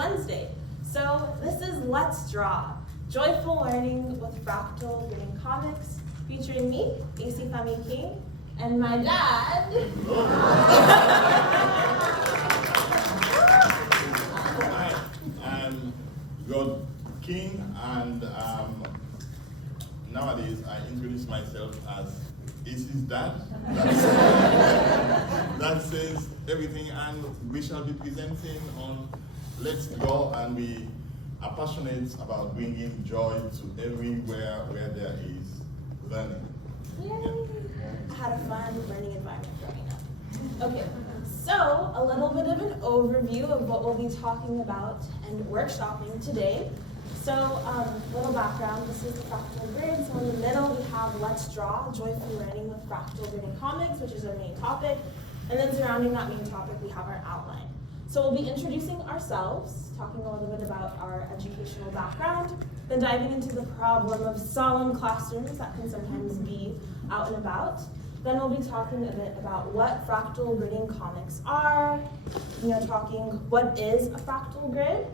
Wednesday. So this is Let's Draw, Joyful Learning with Fractal Grid and Comics, featuring me, AC Femi King, and my dad. Hi, I'm God King, and nowadays I introduce myself as AC's dad. That says everything, and we shall be presenting on Let's Go, and we are passionate about bringing joy to everywhere where there is learning. Yay! I had a fun learning environment growing up. Okay, so a little bit of an overview of what we'll be talking about and workshopping today. So, little background, this is the Fractal Grid. So in the middle we have Let's Draw, Joyful Learning with Fractal Grid and Comics, which is our main topic. And then surrounding that main topic, we have our outline. So we'll be introducing ourselves, talking a little bit about our educational background, then diving into the problem of solemn classrooms that can sometimes be out and about. Then we'll be talking a bit about what fractal gridding comics are, talking what is a fractal grid,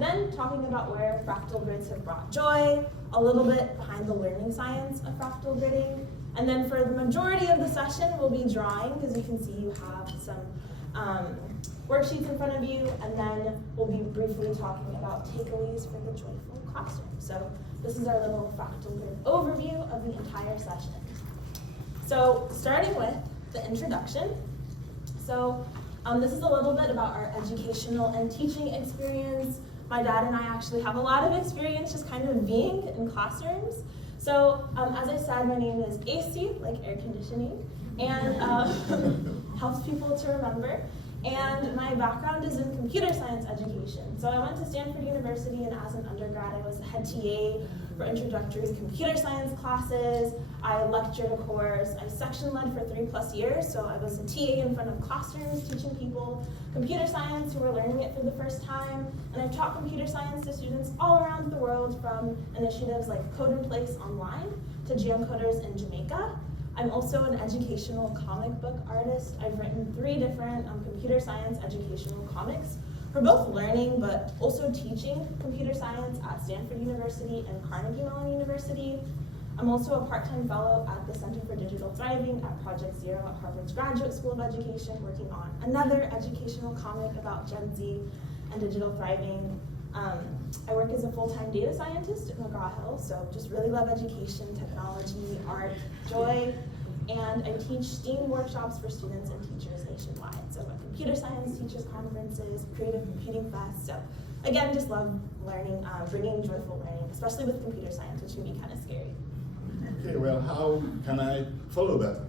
then talking about where fractal grids have brought joy, a little bit behind the learning science of fractal gridding, and then for the majority of the session we'll be drawing, because you can see you have some worksheets in front of you, and then we'll be briefly talking about takeaways for the joyful classroom. So this is our little fractal grid overview of the entire session. So starting with the introduction. So this is a little bit about our educational and teaching experience. My dad and I actually have a lot of experience just kind of being in classrooms. So as I said, my name is AC, like air conditioning, and helps people to remember. And my background is in computer science education. So I went to Stanford University, and as an undergrad, I was the head TA for introductory computer science classes. I lectured a course. I section led for 3+ years. So I was a TA in front of classrooms teaching people computer science who were learning it for the first time. And I've taught computer science to students all around the world, from initiatives like Code in Place Online to Jam Coders in Jamaica. I'm also an educational comic book artist. I've written 3 different computer science educational comics for both learning but also teaching computer science at Stanford University and Carnegie Mellon University. I'm also a part-time fellow at the Center for Digital Thriving at Project Zero at Harvard's Graduate School of Education, working on another educational comic about Gen Z and digital thriving. I work as a full-time data scientist at McGraw-Hill, so just really love education, technology, art, joy, and I teach STEAM workshops for students and teachers nationwide. So at computer science teachers conferences, creative computing fest. So again, just love learning, bringing joyful learning, especially with computer science, which can be kind of scary. Okay, well, how can I follow that?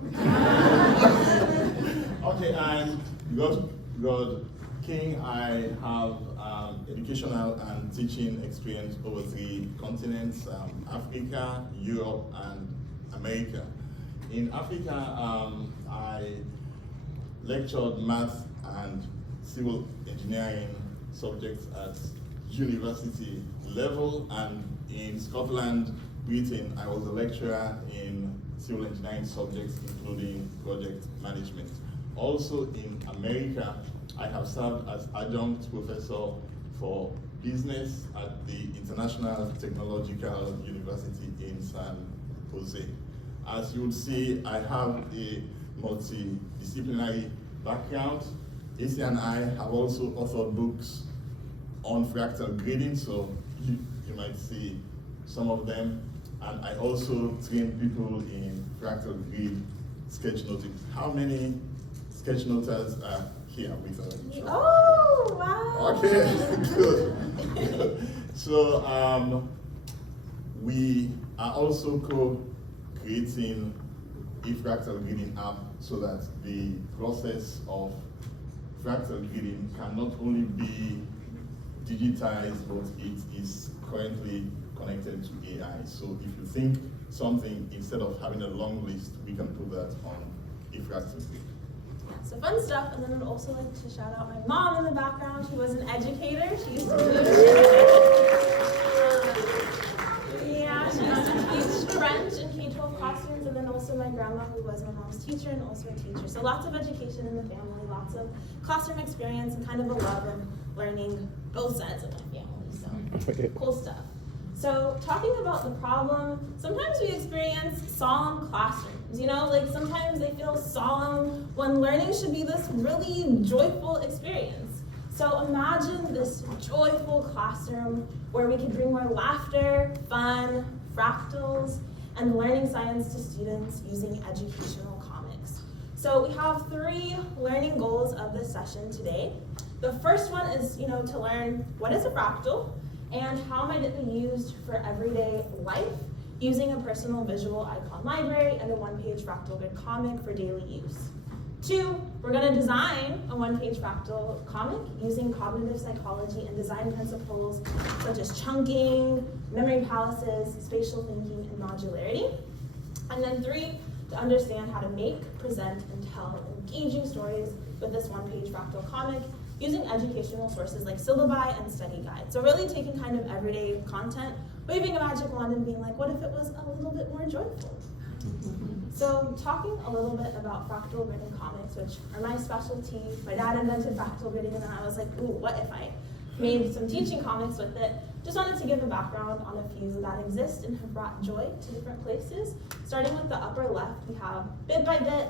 Okay, I'm God King. I have educational and teaching experience over 3 continents, Africa, Europe, and America. In Africa, I lectured math and civil engineering subjects at university level, and in Scotland, Britain, I was a lecturer in civil engineering subjects, including project management. Also in America, I have served as adjunct professor for business at the International Technological University in San Jose. As you will see, I have a multidisciplinary background. AC and I have also authored books on fractal gridding, so you might see some of them. And I also train people in fractal grid sketchnoting. How many sketchnoters are here with us? Oh, wow. Okay, good. So we are also co-creating a fractal gridding app so that the process of fractal gridding can not only be digitized, but it is currently connected to AI. So if you think something, instead of having a long list, we can put that on a fractal grid. So fun stuff, and then I'd also like to shout out my mom in the background. She was an educator. She used to teach French in K-12 classrooms, and then also my grandma, who was my mom's teacher and also a teacher. So lots of education in the family, lots of classroom experience, and kind of a love of learning both sides of my family, so cool stuff. So talking about the problem, sometimes we experience solemn classrooms, like sometimes they feel solemn when learning should be this really joyful experience. So imagine this joyful classroom where we could bring more laughter, fun, fractals, and learning science to students using educational comics. So we have 3 learning goals of this session today. The first one is, to learn what is a fractal and how might it be used for everyday life using a personal visual icon library and a 1-page Fractal Grid comic for daily use. 2, we're going to design a 1-page fractal comic using cognitive psychology and design principles such as chunking, memory palaces, spatial thinking, and modularity. And then 3, to understand how to make, present, and tell engaging stories with this 1-page fractal comic using educational sources like syllabi and study guides. So really taking kind of everyday content, waving a magic wand and being like, what if it was a little bit more joyful? So talking a little bit about fractal grid and comics, which are my specialty. My dad invented fractal gridding, and then I was like, ooh, what if I made some teaching comics with it? Just wanted to give a background on a few that exist and have brought joy to different places. Starting with the upper left, we have Bit by Bit.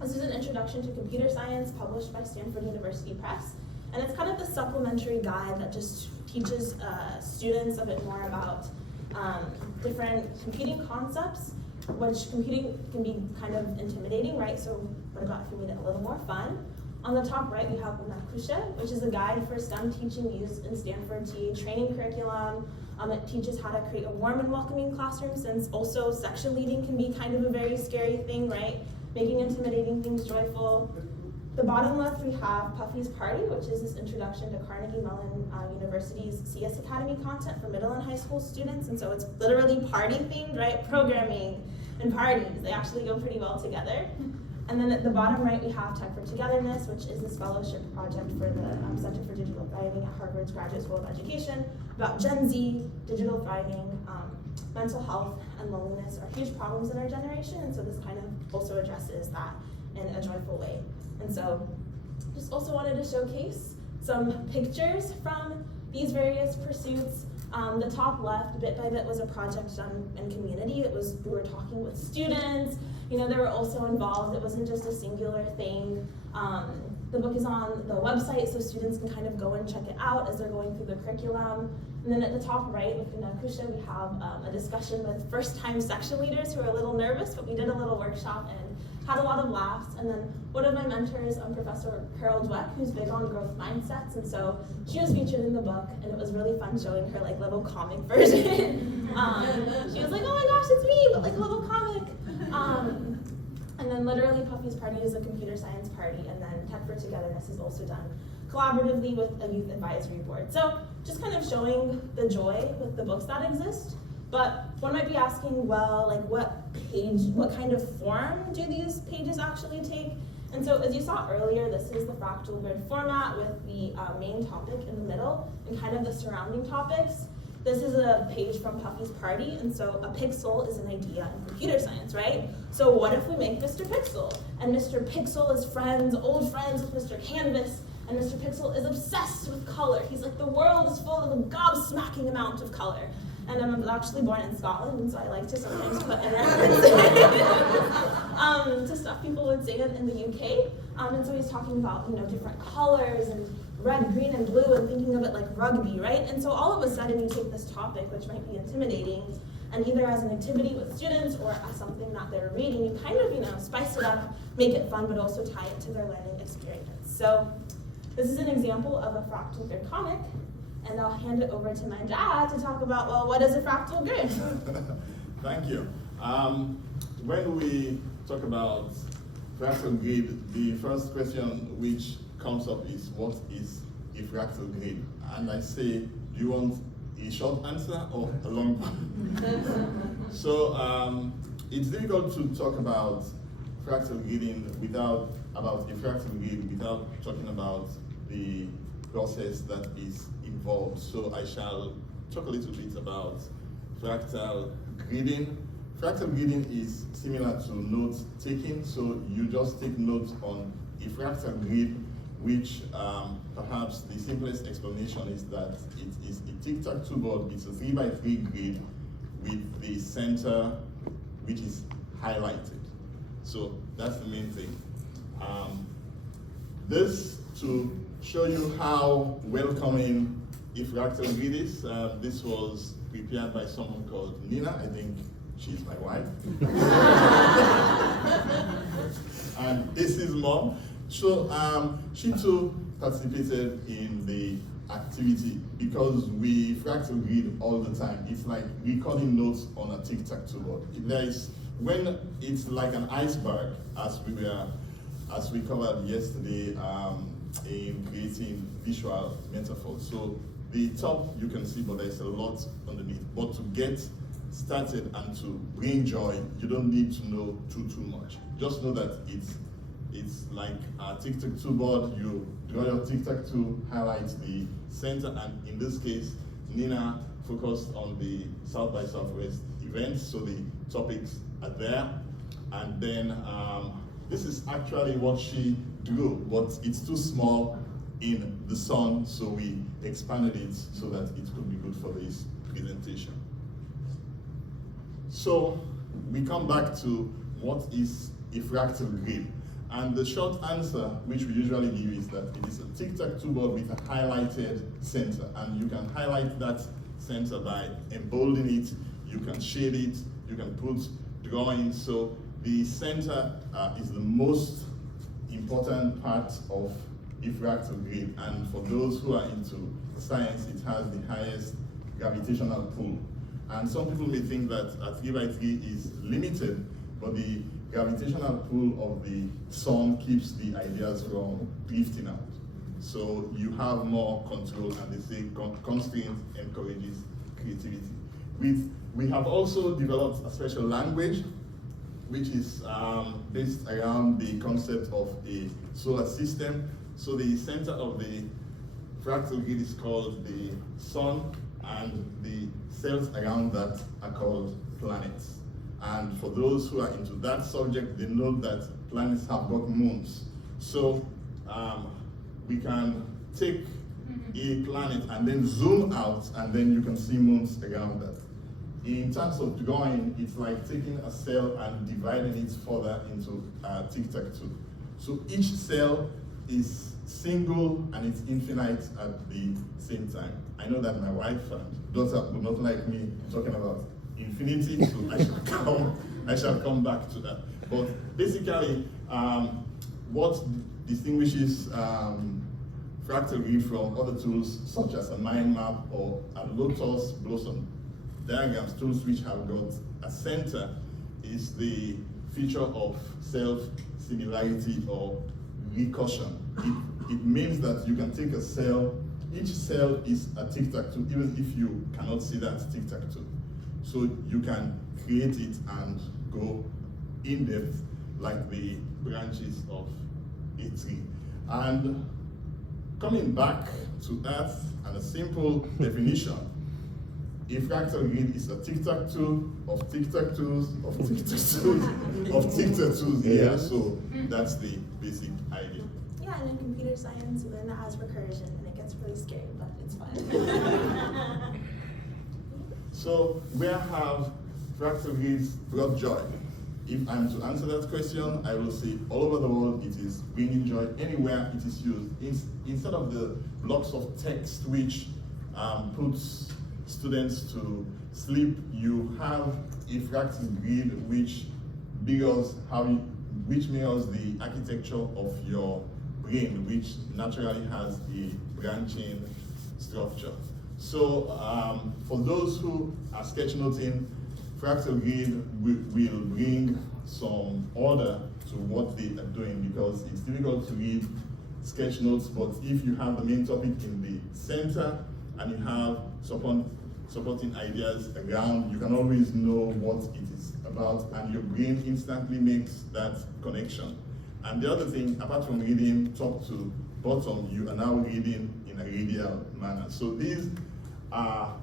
This is an introduction to computer science published by Stanford University Press. And it's kind of the supplementary guide that just teaches students a bit more about different computing concepts, which computing can be kind of intimidating, right? So what about if we made it a little more fun? On the top right, we have Unakusha, which is a guide for STEM teaching used in Stanford TA training curriculum. It teaches how to create a warm and welcoming classroom, since also section leading can be kind of a very scary thing, right? Making intimidating things joyful. The bottom left, we have Puffy's Party, which is this introduction to Carnegie Mellon University's CS Academy content for middle and high school students. And so it's literally party themed, right? Programming and parties, they actually go pretty well together. And then at the bottom right, we have Tech for Togetherness, which is this fellowship project for the Center for Digital Thriving at Harvard's Graduate School of Education about Gen Z, digital thriving, mental health, and loneliness are huge problems in our generation. And so this kind of also addresses that in a joyful way. And so just also wanted to showcase some pictures from these various pursuits. The top left, Bit by Bit, was a project done in community. We were talking with students, they were also involved. It wasn't just a singular thing. The book is on the website, so students can kind of go and check it out as they're going through the curriculum. And then at the top right, with Nakusha, we have a discussion with first-time section leaders who are a little nervous, but we did a little workshop and had a lot of laughs. And then one of my mentors, Professor Carol Dweck, who's big on growth mindsets, and so she was featured in the book, and it was really fun showing her like little comic version. She was like, oh my gosh, it's me, but like a little comic. And then literally Puffy's Party is a computer science party, and then Tech for Togetherness is also done collaboratively with a youth advisory board. So just kind of showing the joy with the books that exist. But one might be asking, well, like what kind of form do these pages actually take? And so as you saw earlier, this is the Fractal Grid format with the main topic in the middle and kind of the surrounding topics. This is a page from Puffy's Party, and so a pixel is an idea in computer science, right? So what if we make Mr. Pixel? And Mr. Pixel is old friends with Mr. Canvas, and Mr. Pixel is obsessed with color. He's like, the world is full of a gobsmacking amount of color. And I'm actually born in Scotland, and so I like to sometimes put in references to stuff people would say in the UK. And so he's talking about, different colors and red, green, and blue, and thinking of it like rugby, right? And so all of a sudden you take this topic, which might be intimidating, and either as an activity with students or as something that they're reading, you kind of, spice it up, make it fun, but also tie it to their learning experience. So this is an example of a Fractal Grid comic, and I'll hand it over to my dad to talk about, well, what is a Fractal Grid? Thank you. When we talk about Fractal Grid, the first question which comes up is, what is a Fractal Grid? And I say, do you want a short answer or a long one? So it's difficult to talk about fractal gridding without a fractal grid without talking about the process that is involved. So I shall talk a little bit about fractal gridding. Fractal gridding is similar to note taking. So you just take notes on a fractal grid which perhaps the simplest explanation is that it is a tic-tac-toe board. It's a 3x3 grid with the center which is highlighted. So that's the main thing. This to show you how welcoming a Fractal Grid is. This was prepared by someone called Nina. I think she's my wife. And this is Mom. So she too participated in the activity because we Fractal Grid all the time. It's like recording notes on a tic-tac-toe board. There is, when it's like an iceberg, as we covered yesterday in creating visual metaphors. So the top you can see, but there's a lot underneath. But to get started and to bring joy, you don't need to know too much. Just know that it's like a tic-tac-toe board. You draw your tic-tac-toe, highlight the center, and in this case, Nina focused on the South by Southwest events, so the topics are there. And then this is actually what she drew, but it's too small in the sun, so we expanded it so that it could be good for this presentation. So we come back to what is a fractal grid. And the short answer, which we usually give, is that it is a tic-tac-toe board with a highlighted center. And you can highlight that center by emboldening it, you can shade it, you can put drawings. So the center is the most important part of a fractal grid. And for those who are into science, it has the highest gravitational pull. And some people may think that a 3x3 is limited, but the gravitational pull of the sun keeps the ideas from drifting out. So you have more control, and they say constraint encourages creativity. We have also developed a special language, which is based around the concept of a solar system. So the center of the fractal grid is called the sun, and the cells around that are called planets. And for those who are into that subject, they know that planets have got moons. So we can take a planet and then zoom out, and then you can see moons around that. In terms of drawing, it's like taking a cell and dividing it further into tic-tac-toe. So each cell is single and it's infinite at the same time. I know that my wife and daughter would not like me talking about infinity, so I shall come back to that. But basically, what distinguishes Fractal Grid from other tools such as a mind map or a lotus blossom diagrams, tools which have got a center, is the feature of self-similarity or recursion. It means that you can take a cell, each cell is a tic-tac-toe, even if you cannot see that tic-tac-toe. So you can create it and go in depth like the branches of a tree. And coming back to Earth and a simple definition, a fractal grid is a tic-tac-toe of tic-tac-toes of tic-tac-toes of tic-tac-toes. Yeah, so that's the basic idea. Yeah, and in computer science, we learn that as recursion, and it gets really scary, but it's fun. So where have fractal grids brought joy? If I'm to answer that question, I will say all over the world it is bringing joy anywhere it is used. Instead of the blocks of text which puts students to sleep, you have a fractal grid which mirrors the architecture of your brain, which naturally has a branching structure. So for those who are sketchnoting, Fractal Grid will bring some order to what they are doing, because it's difficult to read sketch notes, but if you have the main topic in the center and you have supporting ideas around, you can always know what it is about, and your brain instantly makes that connection. And the other thing, apart from reading top to bottom, you are now reading in a radial manner. So these are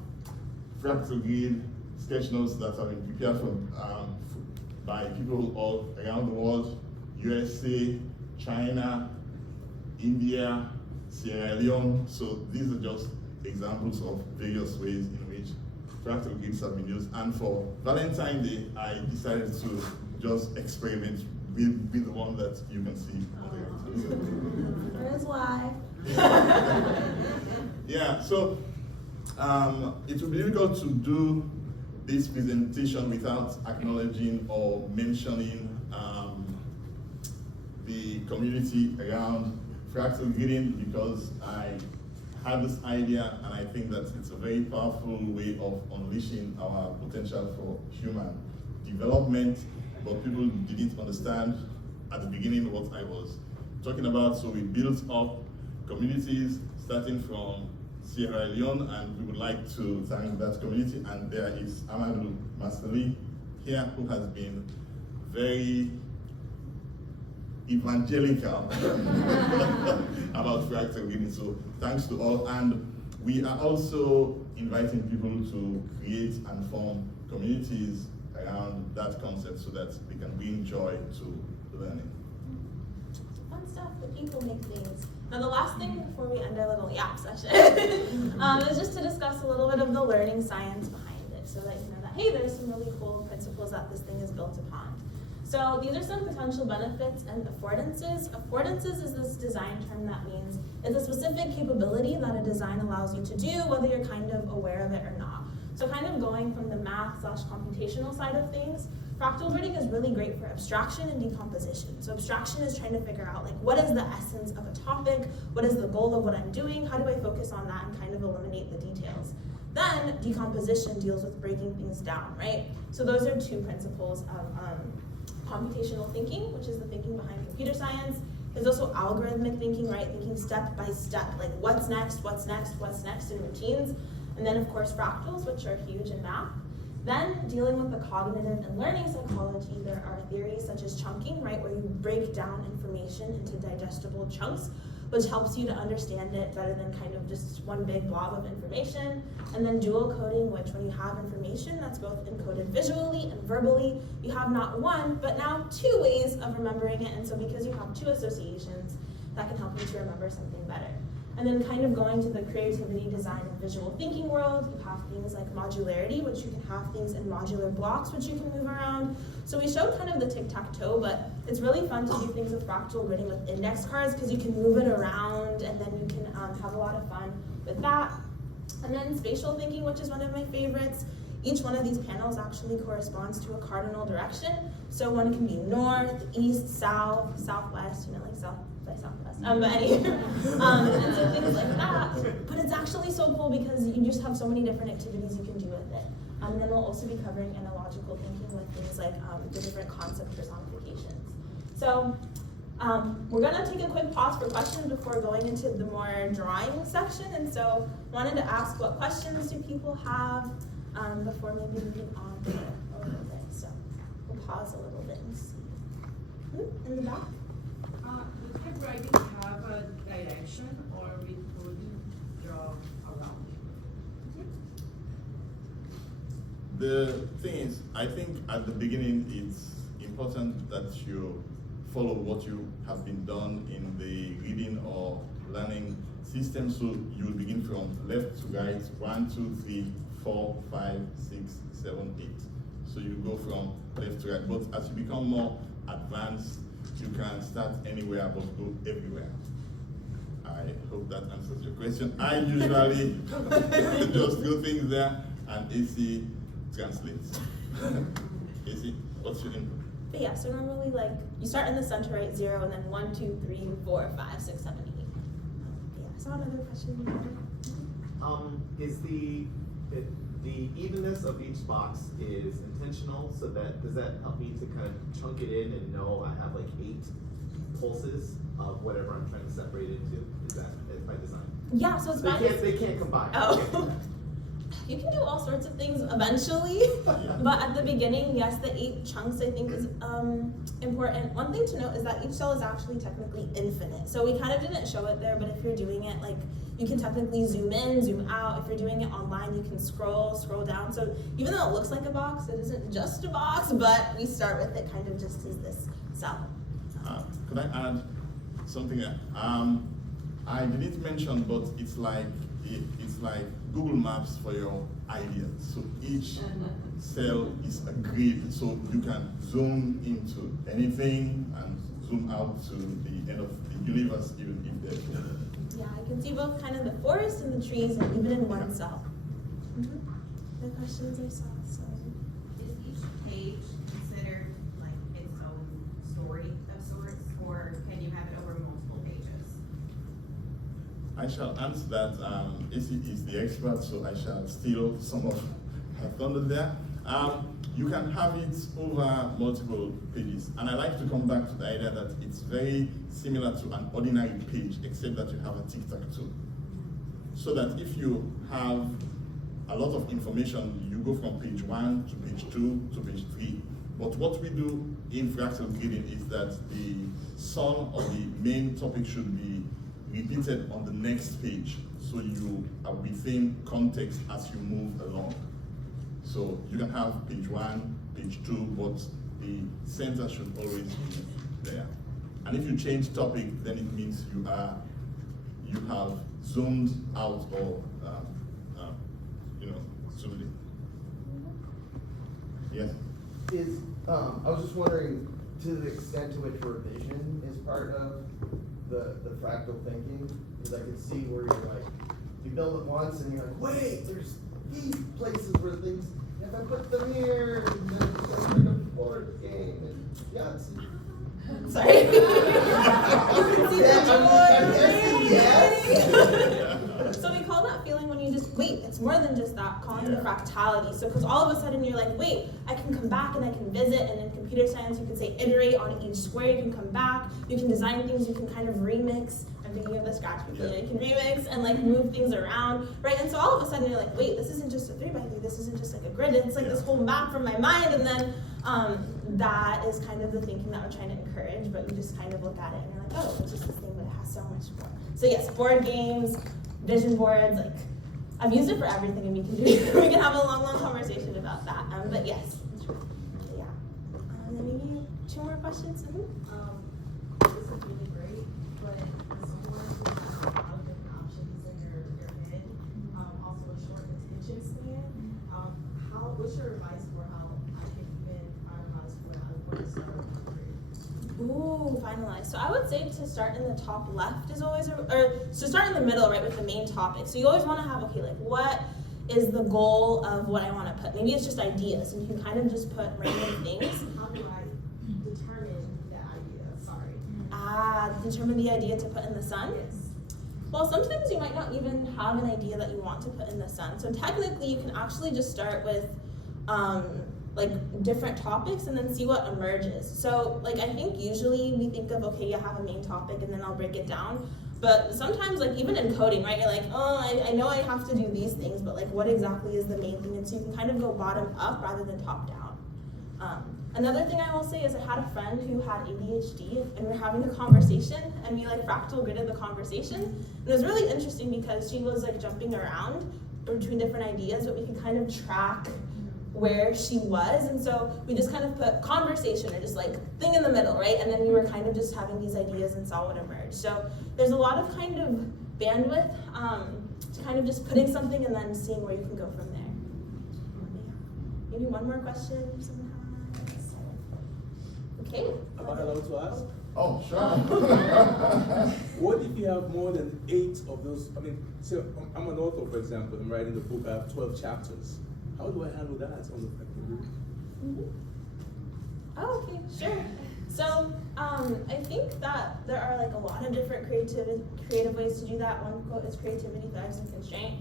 Fractal Grid sketch notes that have been prepared by people all around the world, USA, China, India, Sierra Leone. So these are just examples of various ways in which fractal grids have been used. And for Valentine's Day, I decided to just experiment with the one that you can see on the right. Where's why? Yeah, so it would be difficult to do this presentation without acknowledging or mentioning the community around fractal gridding, because I had this idea and I think that it's a very powerful way of unleashing our potential for human development, but people didn't understand at the beginning what I was talking about. So we built up communities starting from Sierra Leone, and we would like to thank that community. And there is Amadou Masali here, who has been very evangelical about fractal gridding. So thanks to all. And we are also inviting people to create and form communities around that concept so that we can bring joy to learning. Fun stuff, the people make things. Now the last thing before we end our little yap session is just to discuss a little bit of the learning science behind it, so that you know that, hey, there's some really cool principles that this thing is built upon. So these are some potential benefits and affordances. Affordances is this design term that means it's a specific capability that a design allows you to do, whether you're kind of aware of it or not. So kind of going from the math/computational side of things, fractal gridding is really great for abstraction and decomposition. So abstraction is trying to figure out, like, what is the essence of a topic? What is the goal of what I'm doing? How do I focus on that and kind of eliminate the details? Then decomposition deals with breaking things down, right? So those are two principles of computational thinking, which is the thinking behind computer science. There's also algorithmic thinking, right? Thinking step by step, like what's next, what's next, what's next in routines. And then of course fractals, which are huge in math. Then dealing with the cognitive and learning psychology, there are theories such as chunking, right? Where you break down information into digestible chunks, which helps you to understand it better than kind of just one big blob of information. And then dual coding, which when you have information that's both encoded visually and verbally, you have not one, but now two ways of remembering it. And so because you have two associations, that can help you to remember something better. And then kind of going to the creativity, design, and visual thinking world, you have things like modularity, which you can have things in modular blocks, which you can move around. So we showed kind of the tic-tac-toe, but it's really fun to do things with fractal gridding with index cards, because you can move it around, and then you can have a lot of fun with that. And then spatial thinking, which is one of my favorites. Each one of these panels actually corresponds to a cardinal direction. So one can be north, east, south, southwest, like south by southwest, but and so things like that. But it's actually so cool because you just have so many different activities you can do with it. And then we'll also be covering analogical thinking with things like the different concept personifications. So we're gonna take a quick pause for questions before going into the more drawing section. And so wanted to ask, what questions do people have before maybe moving on a little bit? So we'll pause a little bit and see. In the back? Does typewriting have a direction, or we could draw around it? The thing is, I think at the beginning it's important that you follow what you have been done in the reading or learning system. So you will begin from left to right, 1, 2, 3, 4, 5, 6, 7, 8. So you go from left to right. But as you become more advanced, you can start anywhere but go everywhere. I hope that answers your question. I usually just do things there, and AC translates. AC, what's your input? But yeah, so normally like you start in the center, right, 0, and then 1, 2, 3, 4, 5, 6, 7, 8. Yeah, so another question. Is the evenness of each box is intentional, so that does that help me to kind of chunk it in and know I have like 8 pulses of whatever I'm trying to separate into? Is that by design? Yeah, so it's fine. They can't combine. Oh. You can do all sorts of things eventually, but at the beginning, yes, the 8 chunks I think is important. One thing to note is that each cell is actually technically infinite. So we kind of didn't show it there, but if you're doing it, like, you can technically zoom in, zoom out. If you're doing it online, you can scroll down. So even though it looks like a box, it isn't just a box, but we start with it kind of just as this cell. Could I add something I didn't mention, but it's like Google Maps for your ideas. So each cell is a grid, so you can zoom into anything and zoom out to the end of the universe, even if there's no. Yeah, I can see both kind of the forest and the trees, and even in one cell. The questions I saw. So. Is each page considered like its own story of sorts, or can you have it over multiple pages? I shall answer that. AC is the expert, so I shall steal some of her thunder there. You can have it over multiple pages, and I like to come back to the idea that it's very similar to an ordinary page, except that you have a tic-tac-toe. So that if you have a lot of information, you go from page 1 to page 2 to page 3. But what we do in fractal grading is that the sum or the main topic should be repeated on the next page, so you are within context as you move along. So you can have page 1, page 2, but the center should always be there. And if you change topic, then it means you have zoomed out or zoomed in. Yes. I was just wondering, to the extent to which revision is part of the fractal thinking, because I can see where you're like, you build it once and you're like, wait, there's these places where things, if I put them here, and then it's like a board game, and Yahtzee. Sorry. So we call that feeling when you just wait. It's more than just that, calling the fractality. So because all of a sudden you're like, wait, I can come back and I can visit. And in computer science, you can say iterate on each square. You can come back. You can design things. You can kind of remix. I'm thinking of the scratch people. You can remix and like move things around, right? And so all of a sudden you're like, wait, this isn't just a 3x3. This isn't just like a grid. It's like this whole map from my mind. And then that is kind of the thinking that we're trying to encourage. But you just kind of look at it and you're like, oh, it's just this thing, but it has so much more. So yes, board games, vision boards, like I've used it for everything, and we can have a long conversation about that. But yes, yeah. And then maybe 2 more questions. This is really great, but as someone who has a lot of different options in your head, also a short attention span, what's your advice for how I can even finalize what I want to start with my career? Ooh, finalize. So I would say to start in the top left is always, or so start in the middle, right, with the main topic. So you always want to have, okay, like what is the goal of what I want to put? Maybe it's just ideas, and you can kind of just put random things. How do I determine that idea? Sorry. Determine the idea to put in the sun? Yes. Well, sometimes you might not even have an idea that you want to put in the sun. So technically, you can actually just start with like different topics and then see what emerges. So like I think usually we think of, okay, you have a main topic and then I'll break it down. But sometimes like even in coding, right, you're like, oh, I know I have to do these things, but like what exactly is the main thing? And so you can kind of go bottom up rather than top down. Another thing I will say is I had a friend who had ADHD, and we were having a conversation, and we like fractal gridded the conversation. And it was really interesting because she was like jumping around between different ideas, but we could kind of track where she was. And so we just kind of put conversation or just like thing in the middle, right? And then we were kind of just having these ideas and saw what emerged. So there's a lot of kind of bandwidth to kind of just putting something and then seeing where you can go from there. Maybe one more question someone has. Okay. Am I allowed to ask? Oh, sure. What if you have more than 8 of those? I mean, so I'm an author, for example. I'm writing a book. I have 12 chapters. How do I handle that on the Fractal Grid? Oh, okay, sure. So I think that there are like a lot of different creative ways to do that. One quote is creativity thrives in constraint.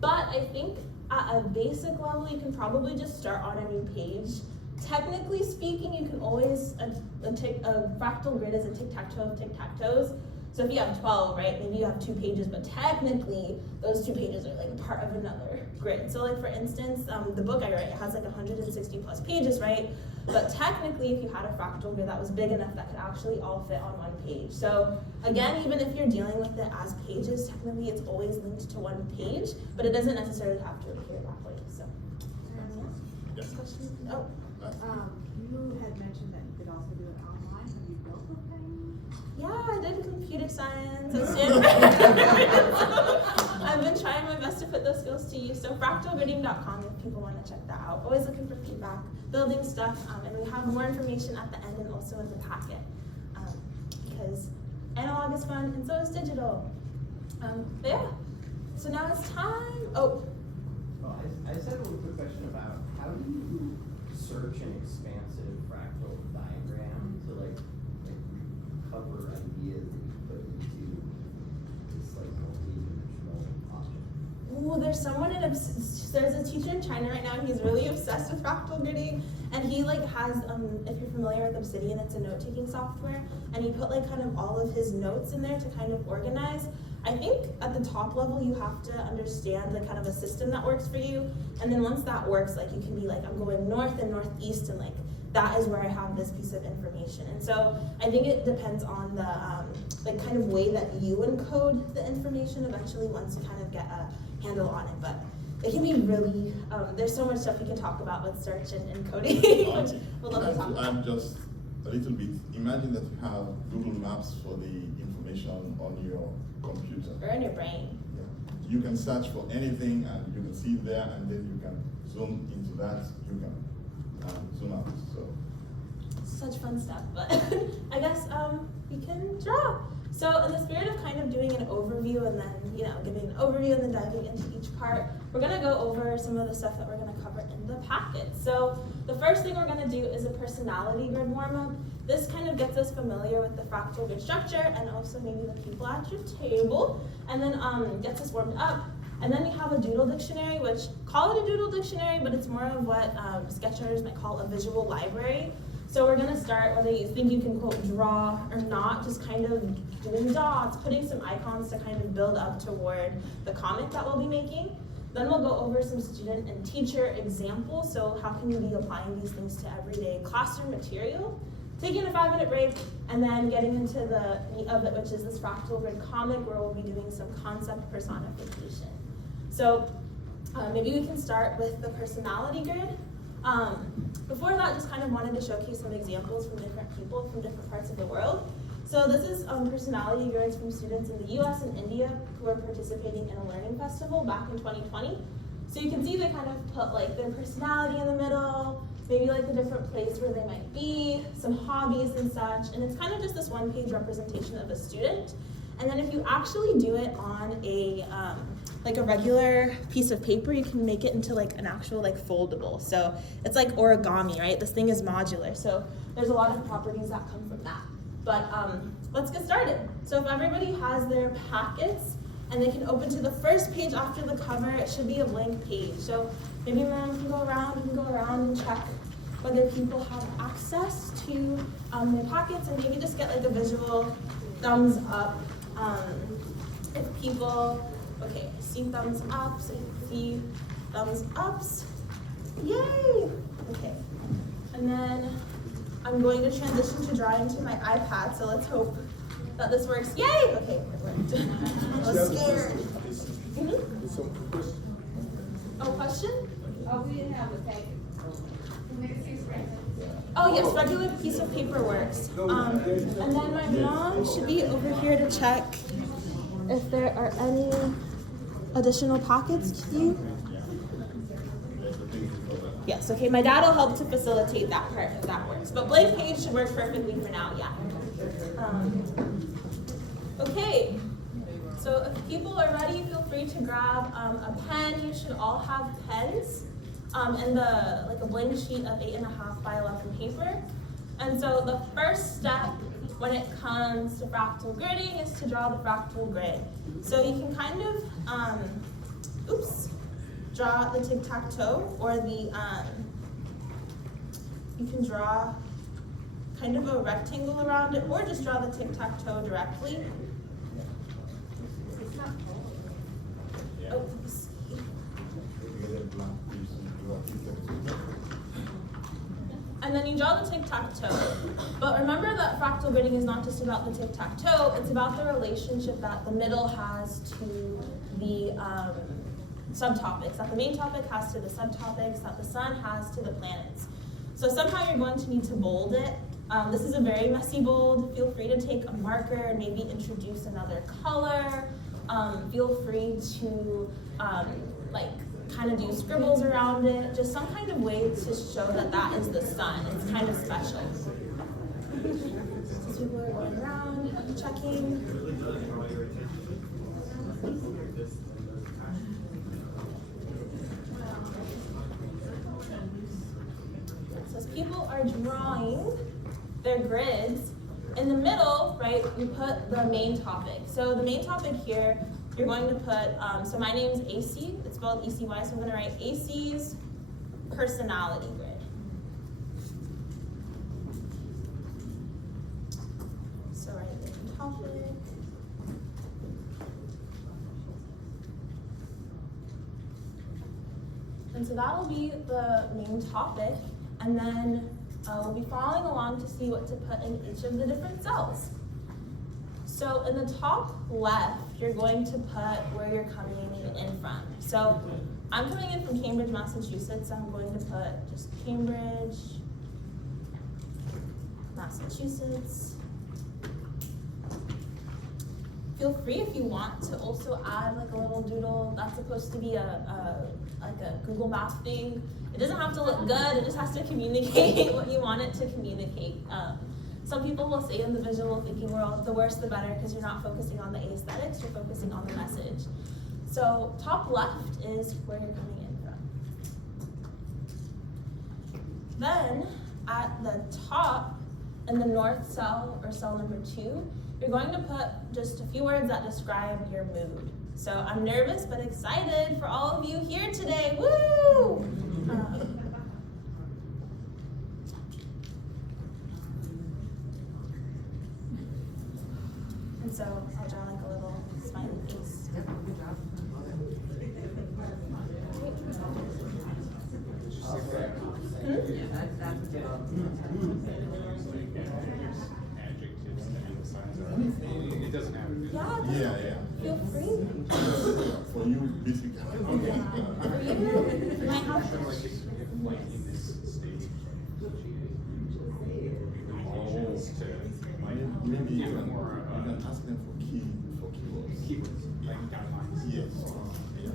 But I think at a basic level, you can probably just start on a new page. Technically speaking, you can always, a fractal grid is a tic-tac-toe of tic-tac-toes. So if you have 12, right, maybe you have 2 pages, but technically those 2 pages are like part of another grid. So like for instance, the book I write, it has like 160 plus pages, right? But technically if you had a fractal grid that was big enough, that could actually all fit on one page. So again, even if you're dealing with it as pages, technically it's always linked to one page, but it doesn't necessarily have to appear that way, so. Yes. Question? Oh. You had mentioned that you could also do it online. Have you built a thing? Yeah, I did computer science. I've been trying my best to put those skills to use. So fractalgridding.com if people want to check that out. Always looking for feedback, building stuff, and we have more information at the end and also in the packet. Because analog is fun and so is digital. But yeah, so now it's time. Oh, I just had a little quick question about how do you search an expansive fractal diagram to like recover ideas that you put into this like multi-dimensional object? ooh, there's there's a teacher in China right now, and he's really obsessed with fractal gridding. And he like has, if you're familiar with Obsidian, it's a note-taking software, and he put like kind of all of his notes in there to kind of organize. I think at the top level you have to understand the kind of a system that works for you, and then once that works, like you can be like, I'm going north and northeast, and like that is where I have this piece of information. And so I think it depends on the like kind of way that you encode the information eventually once you kind of get a handle on it. But it can be really, there's so much stuff you can talk about with search and coding, which we'll love to talk about. I'm just a little bit, imagine that you have Google Maps for the information on your computer. Or in your brain. Yeah. You can search for anything and you can see it there, and then you can zoom into that, you can zoom out. So Such fun stuff, but I guess we can draw. So in the spirit of kind of doing an overview and then, giving an overview and then diving into each part, we're gonna go over some of the stuff that we're gonna cover in the packet. So the first thing we're gonna do is a personality grid warm-up. This kind of gets us familiar with the fractal grid structure and also maybe the people at your table, and then gets us warmed up. And then we have a doodle dictionary, which call it a doodle dictionary, but it's more of what sketchnotes might call a visual library. So we're gonna start, whether you think you can quote draw or not, just kind of doing dots, putting some icons to kind of build up toward the comic that we'll be making. Then we'll go over some student and teacher examples. So how can you be applying these things to everyday classroom material? Taking a 5-minute break, and then getting into the meat of it, which is this fractal grid comic, where we'll be doing some concept personification. So maybe we can start with the personality grid. Before that, just kind of wanted to showcase some examples from different people from different parts of the world. So this is personality grids from students in the US and India who are participating in a learning festival back in 2020. So you can see they kind of put like their personality in the middle, maybe like the different place where they might be, some hobbies and such, and it's kind of just this one-page representation of a student. And then if you actually do it on a like a regular piece of paper, you can make it into like an actual like foldable. So it's like origami, right? This thing is modular. So there's a lot of properties that come from that. But let's get started. So if everybody has their packets and they can open to the first page after the cover, it should be a blank page. So maybe Miriam can go around, you can go around and check whether people have access to their packets, and maybe just get like a visual thumbs up. If people, okay, I see thumbs up, so you can see thumbs ups. Yay! Okay, and then I'm going to transition to drawing to my iPad, so let's hope that this works. Yay! Okay, it worked. I was scared. Oh, question? Oh, we didn't have a packet. Oh yes, regular piece of paper works. And then my mom should be over here to check if there are any additional pockets to you. Yes, okay, my dad will help to facilitate that part if that works. But blank page should work perfectly for now, yeah. Okay, so if people are ready, feel free to grab a pen. You should all have pens. And like a blank sheet of 8.5 by 11 paper. And so the first step when it comes to fractal gridding is to draw the fractal grid. So you can kind of, draw the tic-tac-toe, or the, you can draw kind of a rectangle around it, or just draw the tic-tac-toe directly. Oh, and then you draw the tic-tac-toe. But remember that fractal gridding is not just about the tic-tac-toe, it's about the relationship that the middle has to the subtopics, that the main topic has to the subtopics, that the sun has to the planets. So somehow you're going to need to bold it This is a very messy bold. Feel free to take a marker and maybe introduce another color. Feel free to like kind of do scribbles around it. Just some kind of way to show that that is the sun. It's kind of special. So people are going around, checking. So as people are drawing their grids, in the middle, right, we put the main topic. So the main topic here, you're going to put, so my name is AC, it's spelled ECY, so I'm gonna write AC's personality grid. So write the topic. And so that'll be the main topic, and then we'll be following along to see what to put in each of the different cells. So in the top left, you're going to put where you're coming in from. So I'm coming in from Cambridge, Massachusetts, so I'm going to put just Cambridge, Massachusetts. Feel free if you want to also add like a little doodle. That's supposed to be like a Google Map thing. It doesn't have to look good, it just has to communicate what you want it to communicate. Some people will say in the visual thinking world, the worse the better, because you're not focusing on the aesthetics, you're focusing on the message. So top left is where you're coming in from. Then at the top, in the north cell, or cell number 2, you're going to put just a few words that describe your mood. So I'm nervous but excited for all of you here today, woo! And so I'll draw like a little smiley face. It doesn't have to be. Yeah. Feel free. For you, basically. Okay. For you, you might have to. Like if like in this stage, to like Maybe you give can, more you can ask them for keywords. keywords, like guidelines. Yes. Yeah.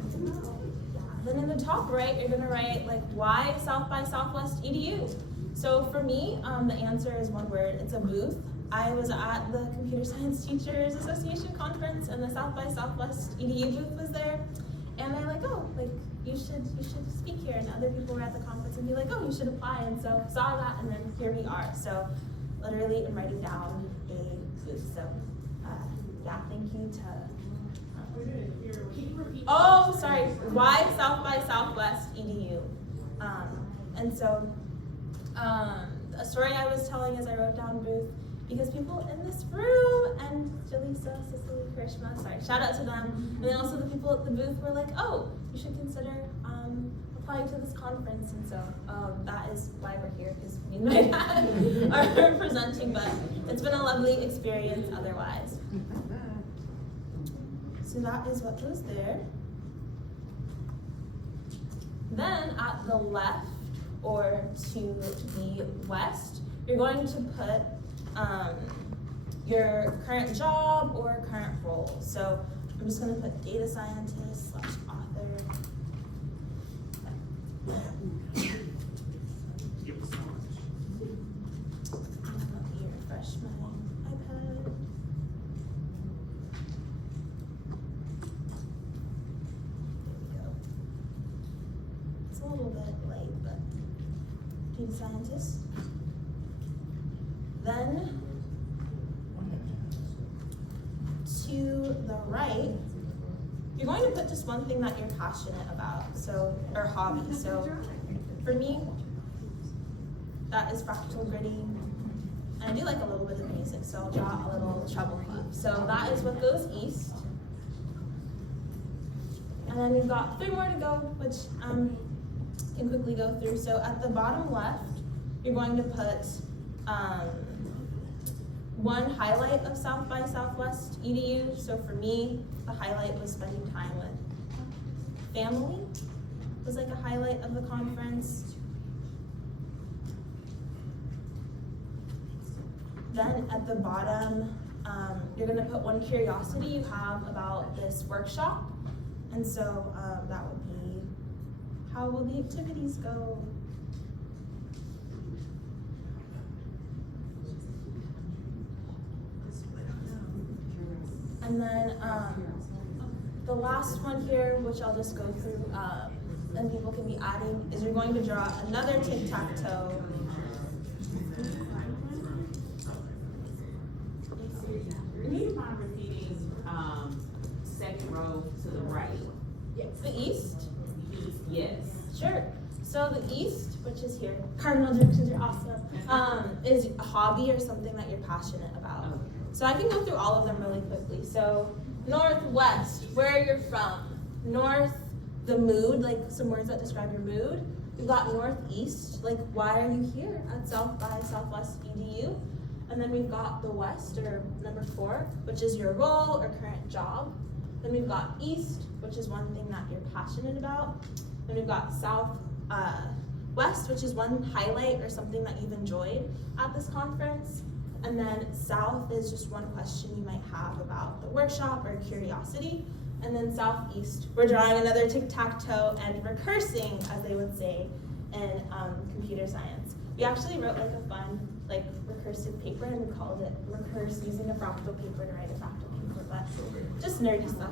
Then in the top right, you're gonna write like why South by Southwest EDU. So for me, the answer is one word, it's a booth. I was at the Computer Science Teachers Association conference and the South by Southwest EDU booth was there. And they're like, oh, like you should speak here. And other people were at the conference and be like, oh, you should apply. And so saw that and then here we are. So literally I'm writing down a booth. So yeah, thank you to oh, sorry. Why South by Southwest EDU? And so, a story I was telling as I wrote down booth, because people in this room, and Jaleesa, Cicely, Karishma, sorry, shout out to them. And then also the people at the booth were like, oh, you should consider applying to this conference. And so that is why we're here, because me and my dad are presenting, but it's been a lovely experience otherwise. So that is what goes there. Then at the left, or to the west, you're going to put your current job or current role. So I'm just going to put data scientist / author. Let me refresh my iPad. It's a little bit late, but data scientist. Then to the right, you're going to put just one thing that you're passionate about, so, or hobby. So for me, that is fractal gridding. And I do like a little bit of music, so I'll draw a little treble clef. So that is what goes east. And then we've got 3 more to go, which can quickly go through. So at the bottom left, you're going to put one highlight of South by Southwest EDU. So for me, the highlight was spending time with family. It was like a highlight of the conference. Then at the bottom, you're gonna put one curiosity you have about this workshop. And so that would be, how will the activities go? And then the last one here, which I'll just go through, and people can be adding, is you're going to draw another tic-tac-toe. Do you mind repeating, second row to the right? Yes. The east? East, yes. Sure. So the east, which is here, cardinal directions are awesome, is a hobby or something that you're passionate about. Okay. So I can go through all of them really quickly. So northwest, where you're from. North, the mood, like some words that describe your mood. We've got northeast, like why are you here at South by Southwest EDU? And then we've got the west, or number 4, which is your role or current job. Then we've got east, which is one thing that you're passionate about. Then we've got south, west, which is one highlight or something that you've enjoyed at this conference. And then south is just one question you might have about the workshop or curiosity. And then southeast, we're drawing another tic-tac-toe and recursing, as they would say in computer science. We actually wrote like a fun, like recursive paper, and we called it Recurse using a fractal paper to write a fractal paper, but just nerdy stuff.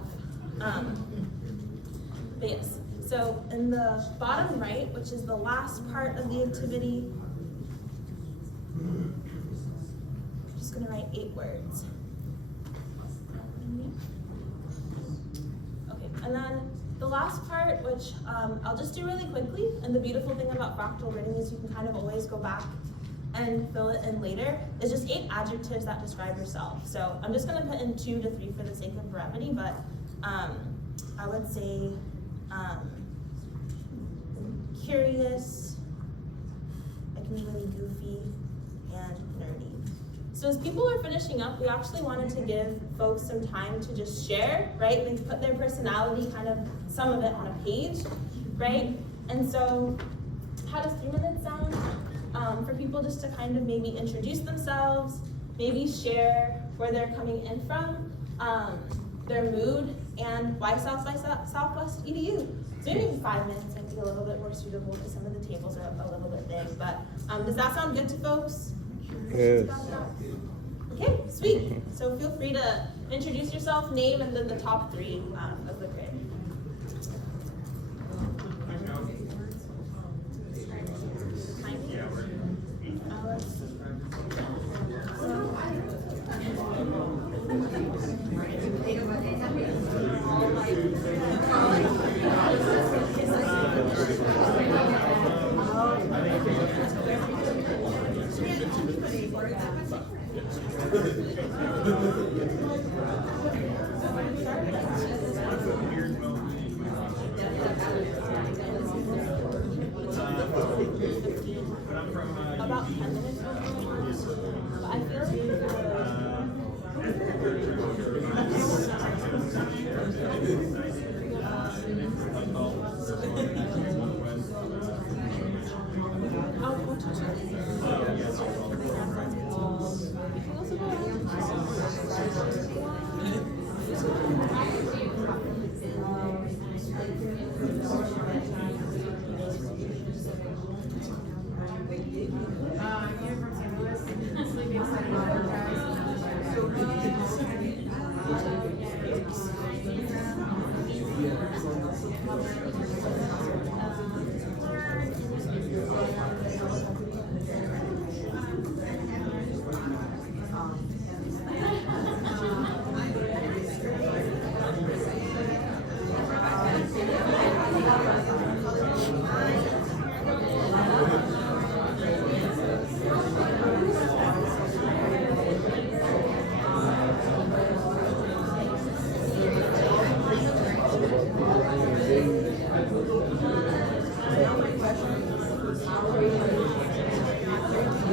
But yes, so in the bottom right, which is the last part of the activity, I'm just gonna write 8 words. Okay, and then the last part, which I'll just do really quickly, and the beautiful thing about fractal writing is you can kind of always go back and fill it in later, is just 8 adjectives that describe yourself. So I'm just gonna put in 2 to 3 for the sake of brevity, but I would say curious, I can be really goofy, and nerdy. So as people are finishing up, we actually wanted to give folks some time to just share, right? They put their personality, kind of some of it on a page, right? And so how does 3 minutes sound? For people just to kind of maybe introduce themselves, maybe share where they're coming in from, their mood, and why South by Southwest EDU. So maybe 5 minutes might be a little bit more suitable because some of the tables are a little bit big, but does that sound good to folks? Yes. Okay, sweet. So feel free to introduce yourself, name, and then the top 3 of the grid. About 10 minutes ago, I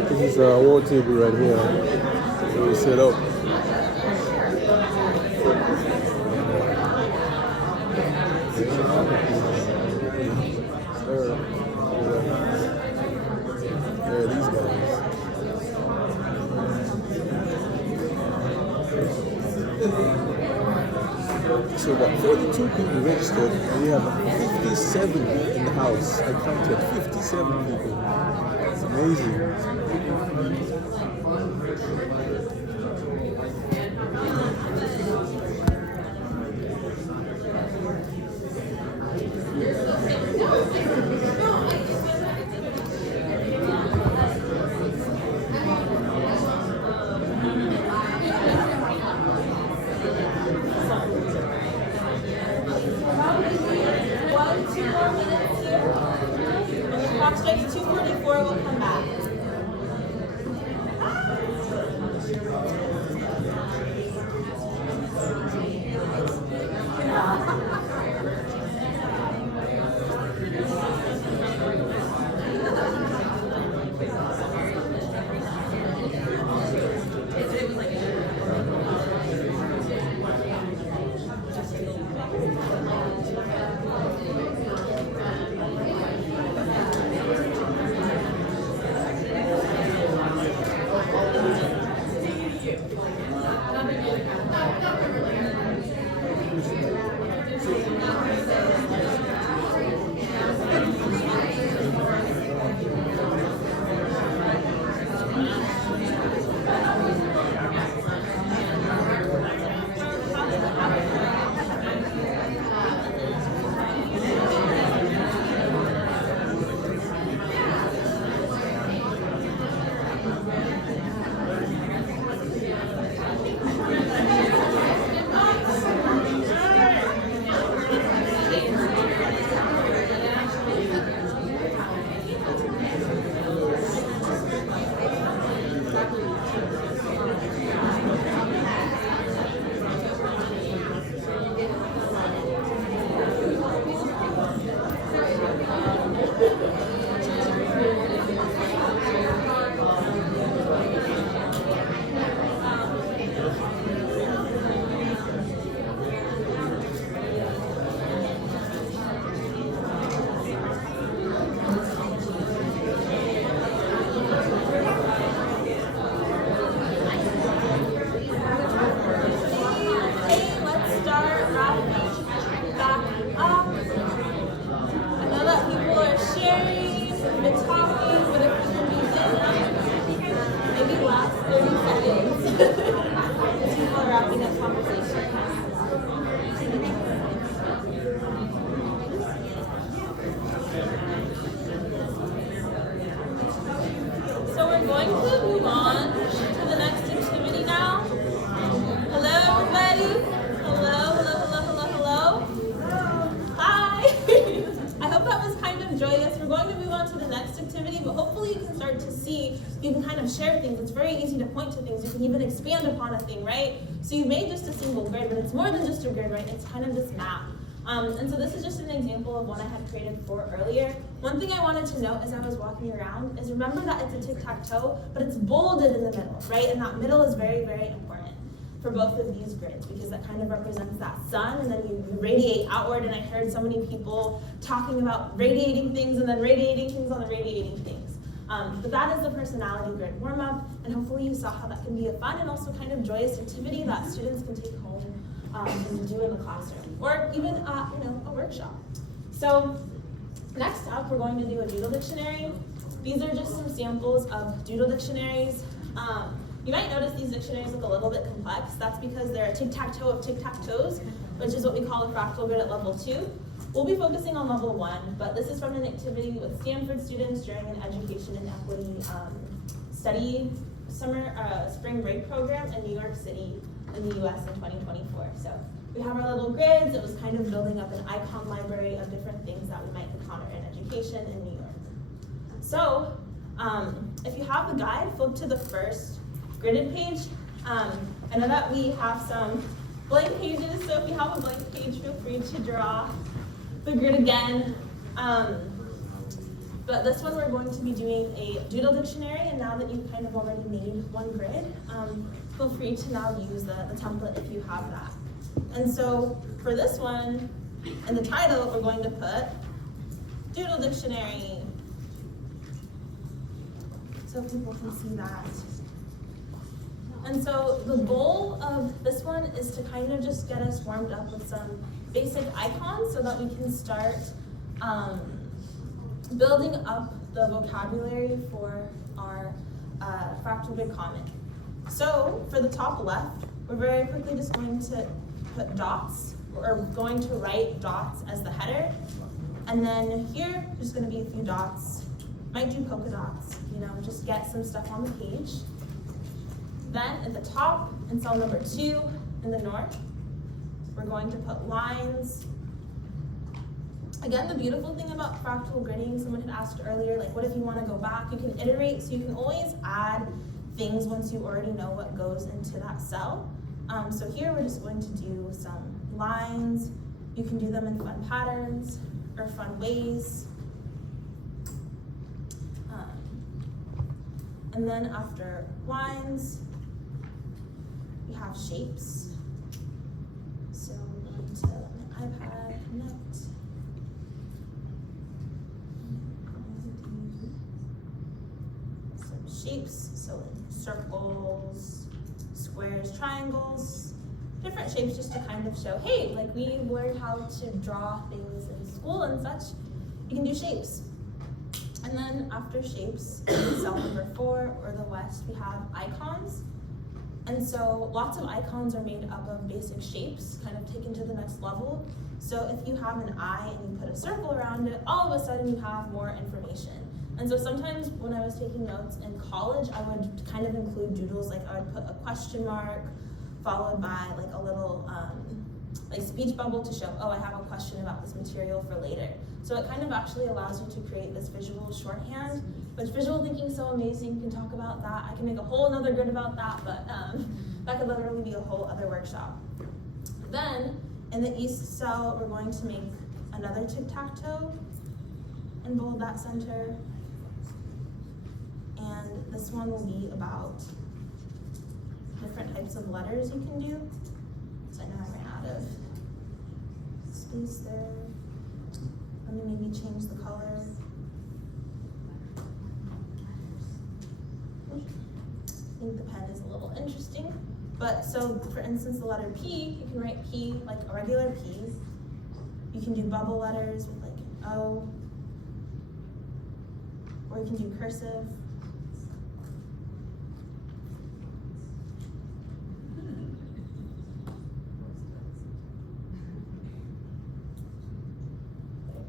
This is our wall table right here. Where we set up. Yeah, these guys. So about 42 people registered, and we have 57 in the house. I counted 57 people. It's amazing. Clock strikes 2:44, we'll come back. You can kind of share things. It's very easy to point to things. You can even expand upon a thing, right? So you made just a single grid, but it's more than just a grid, right? It's kind of this map. And so this is just an example of one I had created for earlier. One thing I wanted to note as I was walking around is remember that it's a tic-tac-toe, but it's bolded in the middle, right? And that middle is very, very important for both of these grids because that kind of represents that sun, and then you radiate outward, and I heard so many people talking about radiating things and then radiating things on the radiating things. But that is the personality grid warm-up, and hopefully you saw how that can be a fun and also kind of joyous activity that students can take home and do in the classroom, or even a workshop. So next up, we're going to do a doodle dictionary. These are just some samples of doodle dictionaries. You might notice these dictionaries look a little bit complex. That's because they're a tic-tac-toe of tic-tac-toes, which is what we call a fractal grid at level 2. We'll be focusing on level 1, but this is from an activity with Stanford students during an education and equity study spring break program in New York City in the US in 2024. So we have our little grids. It was kind of building up an icon library of different things that we might encounter in education in New York. So if you have the guide, flip to the first gridded page. I know that we have some blank pages, so if you have a blank page, feel free to draw the grid again. But this one we're going to be doing a doodle dictionary, and now that you've kind of already made one grid, feel free to now use the template if you have that. And so for this one, in the title, we're going to put doodle dictionary, so people can see that. And so the goal of this one is to kind of just get us warmed up with some basic icons so that we can start building up the vocabulary for our Fractal Grid comic. So for the top left, we're very quickly just going to put dots, or going to write dots as the header. And then here, there's gonna be a few dots. Might do polka dots, you know, just get some stuff on the page. Then at the top, in cell number 2 in the north, we're going to put lines. Again, the beautiful thing about fractal gridding, someone had asked earlier, like what if you want to go back? You can iterate, so you can always add things once you already know what goes into that cell. So here we're just going to do some lines. You can do them in fun patterns or fun ways. And then after lines, we have shapes. So we're going to my iPad connect. Some shapes, so circles, squares, triangles, different shapes just to kind of show, hey, like we learned how to draw things in school and such. You can do shapes. And then after shapes, in cell number 4 or the west, we have icons. And so lots of icons are made up of basic shapes, kind of taken to the next level. So if you have an eye and you put a circle around it, all of a sudden you have more information. And so sometimes when I was taking notes in college, I would kind of include doodles, like I would put a question mark followed by like a little like speech bubble to show, oh, I have a question about this material for later. So it kind of actually allows you to create this visual shorthand, which visual thinking is so amazing. You can talk about that. I can make a whole nother grid about that, but that could literally be a whole other workshop. Then in the east cell, we're going to make another tic-tac-toe and bold that center. And this one will be about different types of letters you can do. So I know I ran out of space there. Let me maybe change the color. I think the pen is a little interesting. But so for instance, the letter P, you can write P like a regular P. You can do bubble letters with like an O. Or you can do cursive.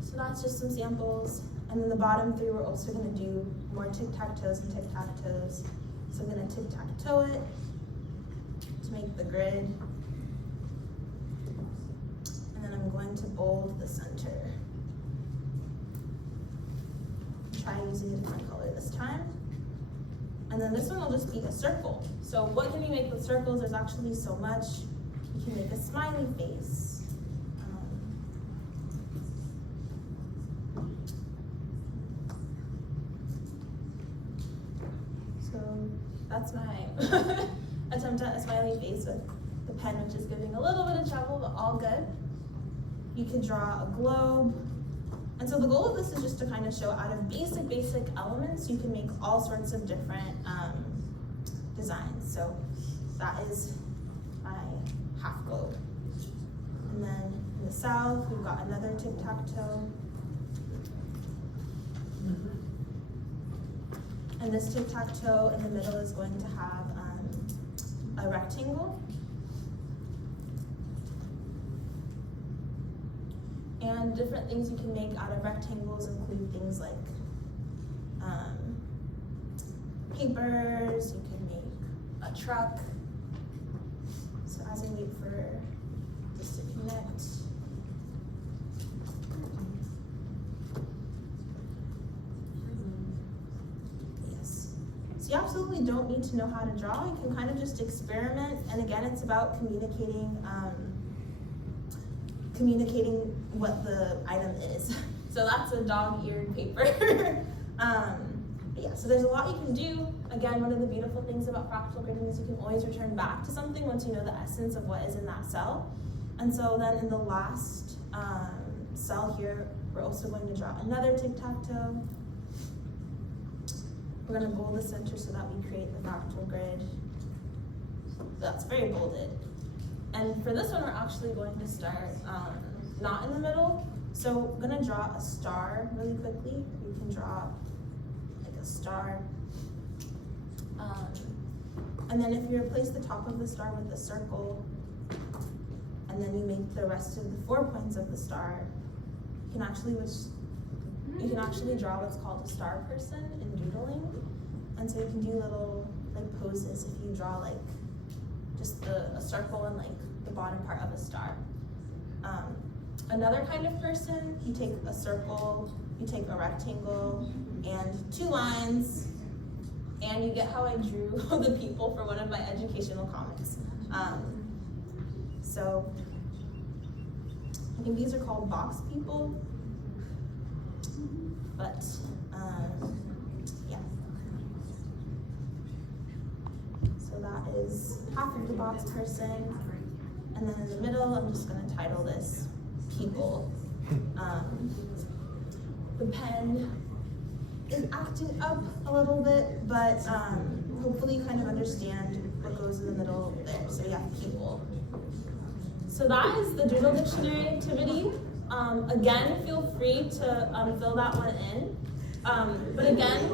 So that's just some samples. And then the bottom 3, we're also gonna do more tic-tac-toes and tic-tac-toes. So I'm gonna tic-tac-toe it to make the grid. And then I'm going to bold the center. Try using a different color this time. And then this one will just be a circle. So what can you make with circles? There's actually so much. You can make a smiley face. So that's my attempt at a smiley face with the pen, which is giving a little bit of trouble, but all good. You could draw a globe. And so the goal of this is just to kind of show out of basic elements, you can make all sorts of different designs. So that is my half globe. And then in the south, we've got another tic-tac-toe. And this tic-tac-toe in the middle is going to have a rectangle. And different things you can make out of rectangles include things like papers, you can make a truck. So as I wait for this to connect. Yes. So you absolutely don't need to know how to draw. You can kind of just experiment. And again, it's about communicating what the item is. So that's a dog-eared paper. But yeah, so there's a lot you can do. Again, one of the beautiful things about fractal gridding is you can always return back to something once you know the essence of what is in that cell. And so then in the last cell here, we're also going to draw another tic-tac-toe. We're going to bold the center so that we create the fractal grid. that's very bolded. And for this one, we're actually going to start not in the middle. So we're gonna draw a star really quickly. You can draw like a star. And then if you replace the top of the star with a circle, and then you make the rest of the 4 points of the star, you can actually draw what's called a star person in doodling. And so you can do little like poses if you draw like just a circle and like the bottom part of a star. Another kind of person, you take a circle, you take a rectangle, and 2 lines, and you get how I drew the people for one of my educational comics. So I think these are called box people, but yeah. So that is half of the box person, and then in the middle, I'm just gonna title this people. The pen is acting up a little bit, but hopefully you kind of understand what goes in the middle there. So we have people. So that is the Doodle Dictionary activity. Again, feel free to fill that one in. But again,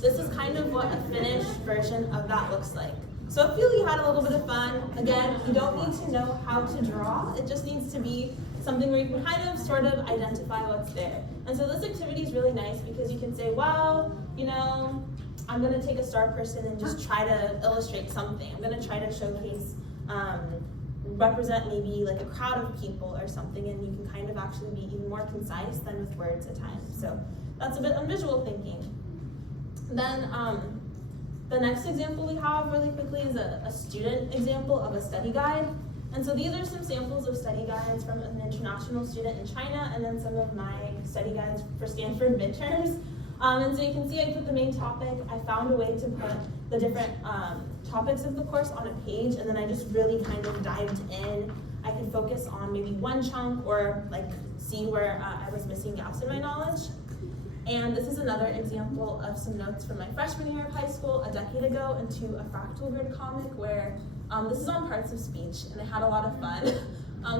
this is kind of what a finished version of that looks like. So I feel you had a little bit of fun. Again, you don't need to know how to draw. It just needs to be something where you can kind of sort of identify what's there. And so this activity is really nice because you can say, well, you know, I'm gonna take a star person and just try to illustrate something. I'm gonna try to showcase, represent maybe like a crowd of people or something, and you can kind of actually be even more concise than with words at times. So that's a bit on visual thinking. Then the next example we have really quickly is a student example of a study guide. And so these are some samples of study guides from an international student in China, and then some of my study guides for Stanford midterms. And so you can see I put the main topic. I found a way to put the different topics of the course on a page, and then I just really kind of dived in. I could focus on maybe one chunk or like see where I was missing gaps in my knowledge. And this is another example of some notes from my freshman year of high school a decade ago into a Fractal Grid comic where this is on parts of speech, and I had a lot of fun.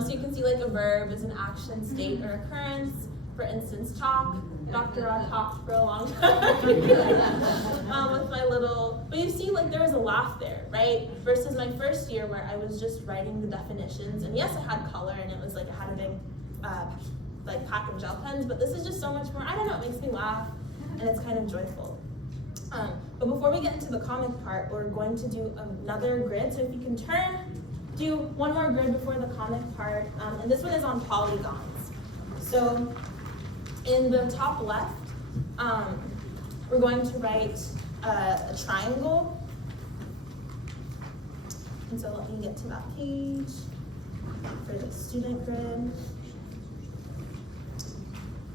So you can see like a verb is an action, state, or occurrence. For instance, talk. Dr. Rod talked for a long time with my little, but you see like there was a laugh there, right? Versus my first year where I was just writing the definitions, and yes, I had color, and it was like I had a big like pack of gel pens, but this is just so much more, I don't know, it makes me laugh, and it's kind of joyful. But before we get into the comic part, we're going to do another grid, so if you can do one more grid before the comic part, and this one is on polygons. So in the top left, we're going to write a triangle, and so let me get to that page for the student grid.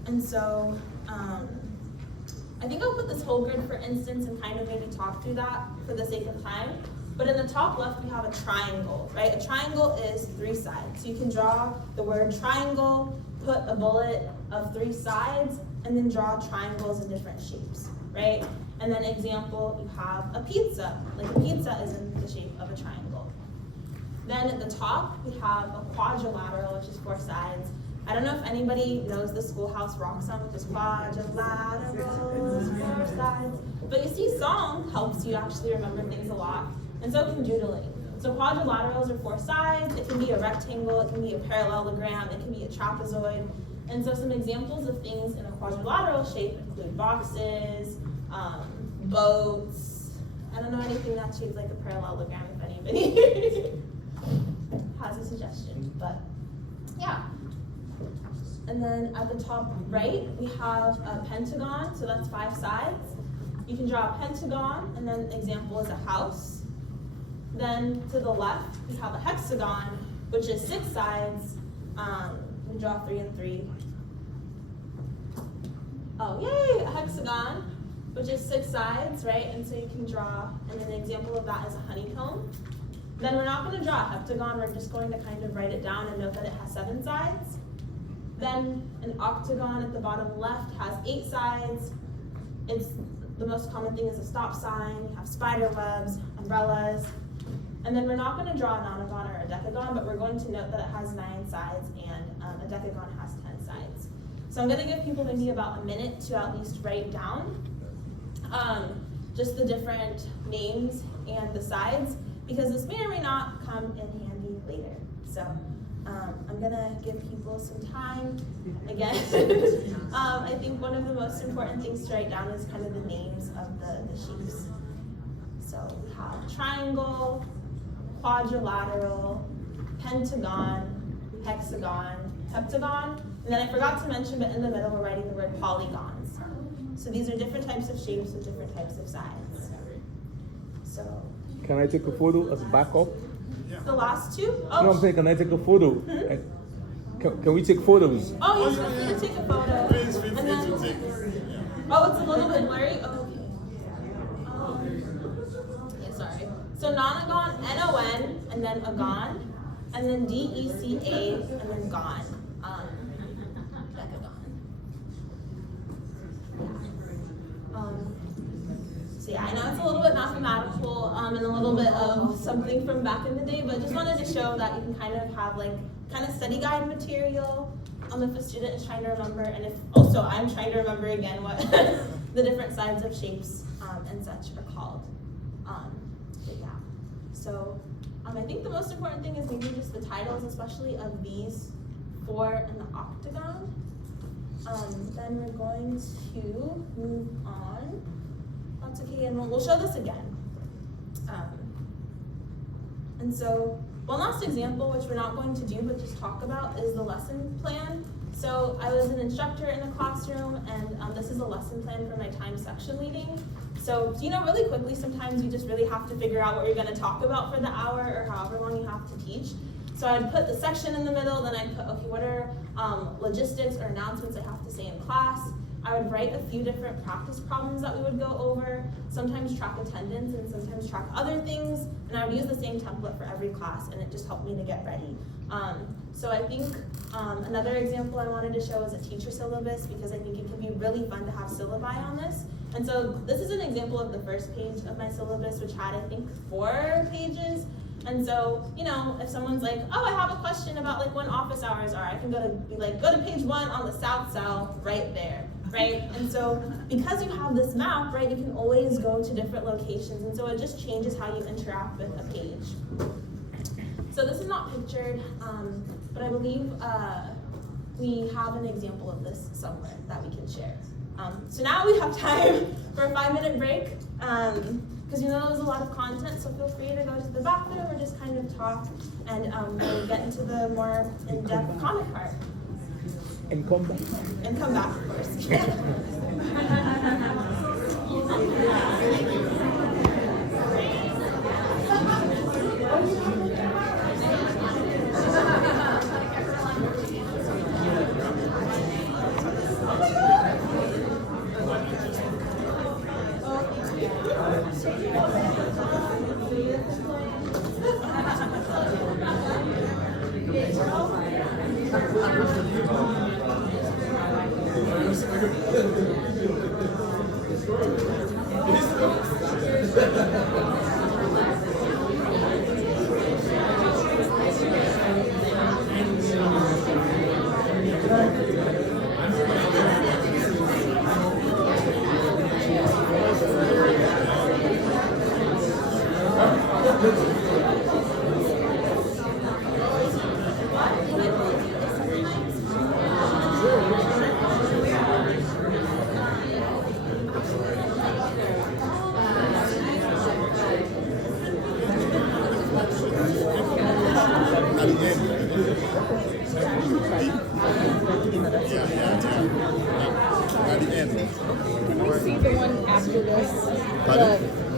And so I think I'll put this whole grid for instance and kind of maybe talk through that for the sake of time. But in the top left, we have a triangle, right? A triangle is 3 sides. So you can draw the word triangle, put a bullet of 3 sides, and then draw triangles in different shapes, right? And then example, you have a pizza. Like a pizza is in the shape of a triangle. Then at the top, we have a quadrilateral, which is 4 sides. I don't know if anybody knows the Schoolhouse Rock song, which is quadrilaterals, 4 sides. But you see, song helps you actually remember things a lot, and so can doodling. So quadrilaterals are 4 sides. It can be a rectangle, it can be a parallelogram, it can be a trapezoid. And so some examples of things in a quadrilateral shape include boxes, boats. I don't know anything that's shaped like a parallelogram if anybody has a suggestion, but yeah. And then at the top right, we have a pentagon, so that's 5 sides. You can draw a pentagon, and then example is a house. Then to the left, we have a hexagon, which is 6 sides. We draw 3 and 3. Oh, yay, a hexagon, which is 6 sides, right? And so you can draw, and then an example of that is a honeycomb. Then we're not going to draw a heptagon, we're just going to kind of write it down and note that it has 7 sides. Then an octagon at the bottom left has 8 sides. It's the most common thing is a stop sign, you have spider webs, umbrellas, and then we're not going to draw a nonagon or a decagon, but we're going to note that it has 9 sides and a decagon has 10 sides. So I'm going to give people maybe about a minute to at least write down just the different names and the sides, because this may or may not come in handy later. So I'm gonna give people some time again. I think one of the most important things to write down is kind of the names of the shapes. So we have triangle, quadrilateral, pentagon, hexagon, heptagon, and then I forgot to mention, but in the middle we're writing the word polygons. So these are different types of shapes with different types of sides. So. Can I take a photo as backup? The last two? Oh, No, I'm saying, can I take a photo? Can we take photos? Oh, yes, we're going to take a photo. Please feel And free then, to take. oh, it's a little bit blurry? Oh, okay. Okay, sorry. So nonagon, N-O-N, and then agon, and then D-E-C-A, and then gon. Decagon. So yeah, I know it's a little bit mathematical and a little bit of something from back in the day, but just wanted to show that you can kind of have like kind of study guide material if a student is trying to remember, and if also I'm trying to remember again what the different sides of shapes and such are called. But yeah, so I think the most important thing is maybe just the titles, especially of these 4 in the octagon. Then we're going to move on. That's okay, and we'll show this again. And so one last example, which we're not going to do but just talk about, is the lesson plan. So I was an instructor in a classroom, and this is a lesson plan for my time section leading. So really quickly, sometimes you just really have to figure out what you're going to talk about for the hour or however long you have to teach. So I'd put the section in the middle, then I'd put, okay, what are logistics or announcements I have to say in class. I would write a few different practice problems that we would go over, sometimes track attendance and sometimes track other things, and I would use the same template for every class, and it just helped me to get ready. So I think another example I wanted to show is a teacher syllabus, because I think it can be really fun to have syllabi on this. And so this is an example of the first page of my syllabus, which had, I think, 4 pages. And so, if someone's like, oh, I have a question about like when office hours are, I can go to page 1 on the south cell right there, right? And so because you have this map, right, you can always go to different locations, and so it just changes how you interact with a page. So this is not pictured, but I believe we have an example of this somewhere that we can share. So now we have time for a 5-minute break. Because there's a lot of content, so feel free to go to the bathroom or just kind of talk, and we'll get into the more in-depth comment part. And come back. And come back, of course.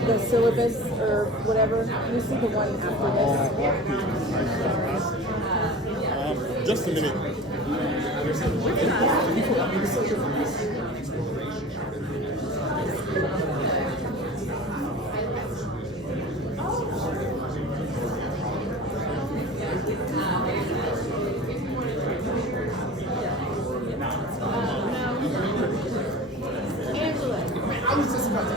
The syllabus or whatever. Can you see the one after this? Just a minute. Angela, I was just about to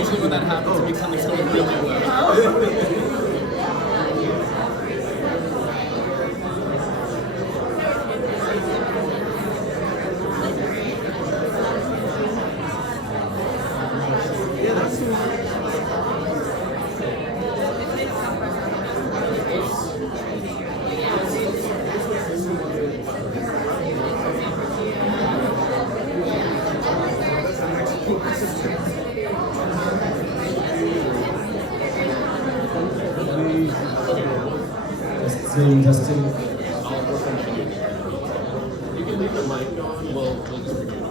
Usually when that happens, it means something's going really well. Testing. You can leave the mic on. We'll just forget it.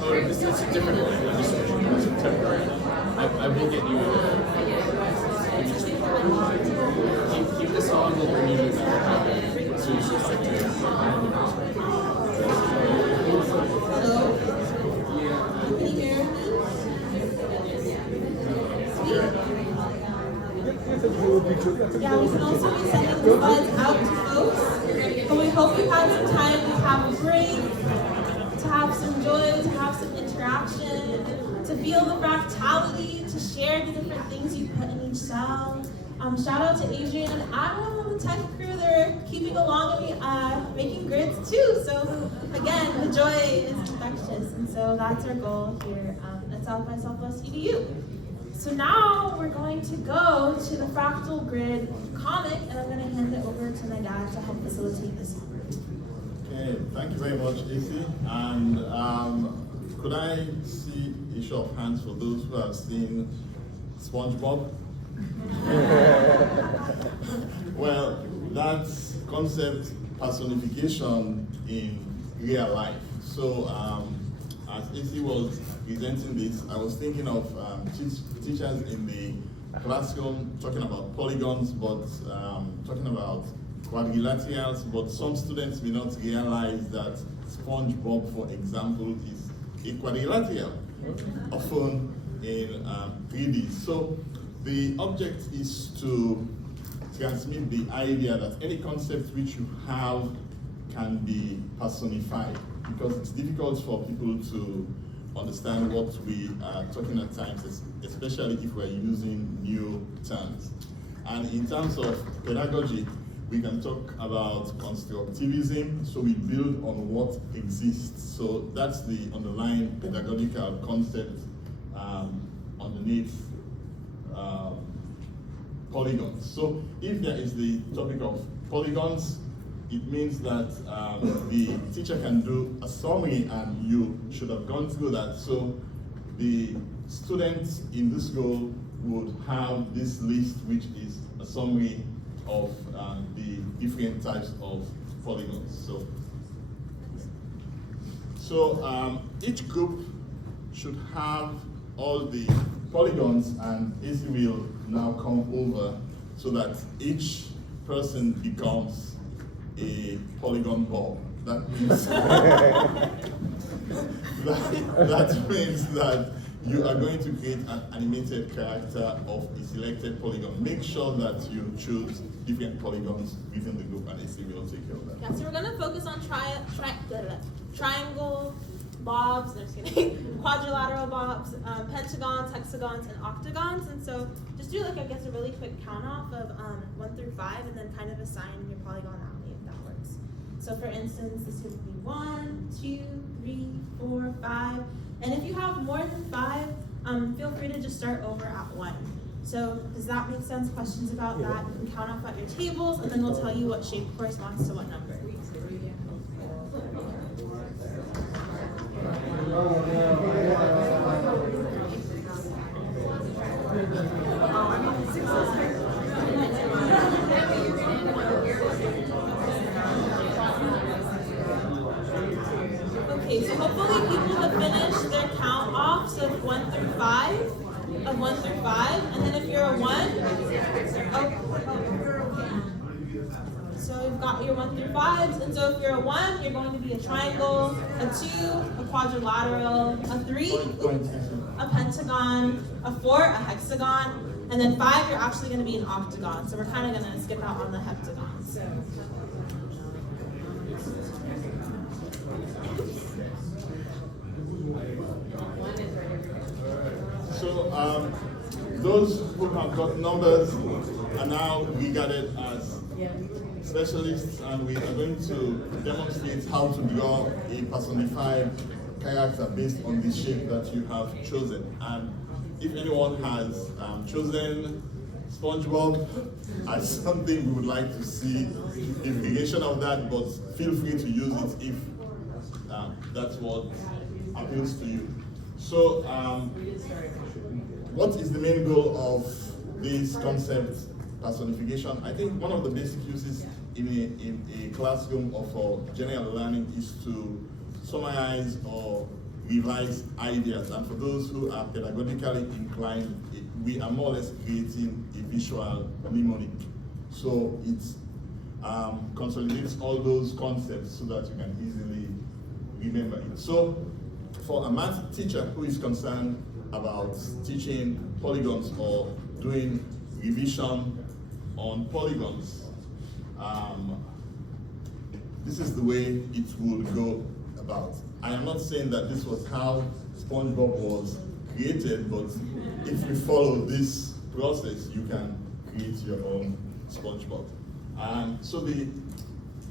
Oh, it's a different line. I'm just temporary. I will get you. Keep this on. We'll bring you back. So you should talk to you. Hello? Can you hear me? Yeah, we can also be sending the slides out to folks. But we hope you had some time to have a break, to have some joy, to have some interaction, to feel the fractality, to to share the different things you put in each cell. Shout out to Adrian and Adam and the tech crew. They're keeping along and making grids too. So again, the joy is infectious, and so that's our goal here at South by Southwest EDU. So now we're going to go to the Fractal Grid comic, and I'm going to hand it over to my dad to help facilitate this. Okay, thank you very much, AC. And could I see a show of hands for those who have seen SpongeBob? Well, that's concept personification in real life. So as AC was presenting this, I was thinking of teachers in the classroom talking about polygons, but talking about quadrilaterals, but some students may not realize that SpongeBob, for example, is a quadrilateral, often in 3D. So the object is to transmit the idea that any concept which you have can be personified, because it's difficult for people to understand what we are talking at times, especially if we're using new terms. And in terms of pedagogy, we can talk about constructivism, so we build on what exists. So that's the underlying pedagogical concept underneath polygons. So if there is the topic of polygons, it means that the teacher can do a summary, and you should have gone through that. So the students in this role would have this list, which is a summary of the different types of polygons. So each group should have all the polygons, and AC will now come over so that each person becomes a polygon ball. That means that means that you are going to create an animated character of a selected polygon. Make sure that you choose different polygons within the group, and AC will take care of that. Yeah, so we're going to focus on triangle, blobs, no, just kidding, quadrilateral blobs, pentagons, hexagons, and octagons. And so just do like, I guess, a really quick count off of 1 through 5, and then kind of assign your polygonality if that works. So for instance, this would be 1, 2, 3, 4, 5. And if you have more than 5, feel free to just start over at 1. So does that make sense? Questions about that? You can count off at your tables, and then we'll tell you what shape corresponds to what number. Okay, so hopefully people have finished their count offs of 1 through 5. And then if you're a 1, so you've got your 1 through 5s, and so if you're a 1, you're going to be a triangle, a 2, a quadrilateral, a 3, a pentagon, a 4, a hexagon, and then 5, you're actually going to be an octagon. So we're kind of going to skip out on the heptagons. So those who have got numbers are now regarded as specialists, and we are going to demonstrate how to draw a personified character based on the shape that you have chosen. And if anyone has chosen SpongeBob as something, we would like to see a variation of that, but feel free to use it if that's what appeals to you. So what is the main goal of this concept personification? I think one of the basic uses in a classroom or for general learning is to summarize or revise ideas. And for those who are pedagogically inclined, we are more or less creating a visual mnemonic. So it consolidates all those concepts so that you can easily remember it. So for a math teacher who is concerned about teaching polygons or doing revision on polygons, this is the way it would go about. I am not saying that this was how SpongeBob was created, but if you follow this process, you can create your own SpongeBob. So the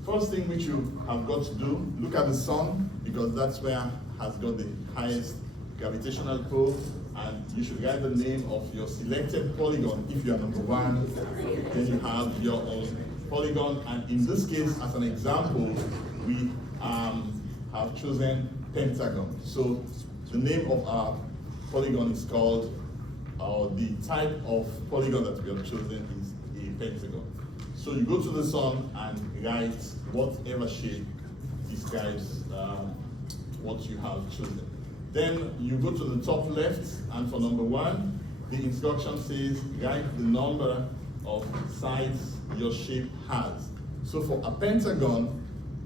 first thing which you have got to do, look at the sun, because that's where has got the highest gravitational pull, and you should write the name of your selected polygon. If you are number 1, then you have your own polygon, and in this case, as an example, we have chosen pentagon. So the name of our polygon is called, or the type of polygon that we have chosen is a pentagon. So you go to the sun and write whatever shape describes what you have chosen. Then you go to the top left, and for number 1, the instruction says write the number of sides your shape has. So for a pentagon,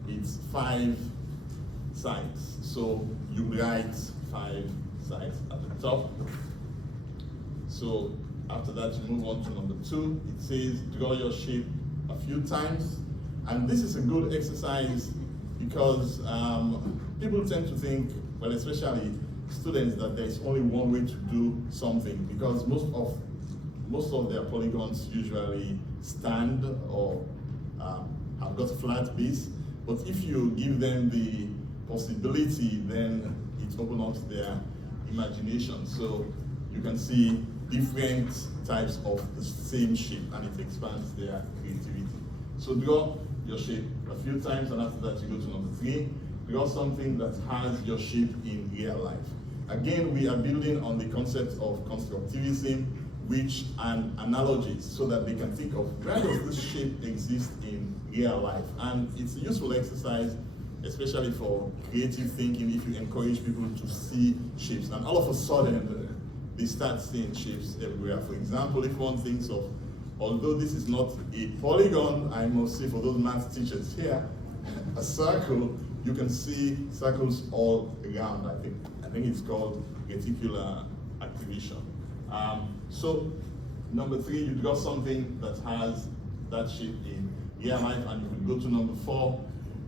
it's 5 sides. So you write 5 sides at the top. So after that, you move on to number 2. It says draw your shape a few times. And this is a good exercise because people tend to think, well, especially students, that there's only one way to do something, because most of their polygons usually stand or have got flat base. But if you give them the possibility, then it opens up their imagination. So you can see different types of the same shape, and it expands their creativity. So draw your shape a few times, and after that you go to number 3. Draw something that has your shape in real life. Again, we are building on the concept of constructivism, and analogies, so that they can think of where does this shape exist in real life. And it's a useful exercise, especially for creative thinking, if you encourage people to see shapes. And all of a sudden, they start seeing shapes everywhere. For example, if one thinks of, although this is not a polygon, I must say for those math teachers here, a circle, you can see circles all around. I think it's called reticular activation. So number 3, you draw something that has that shape in real life, and you can go to number 4,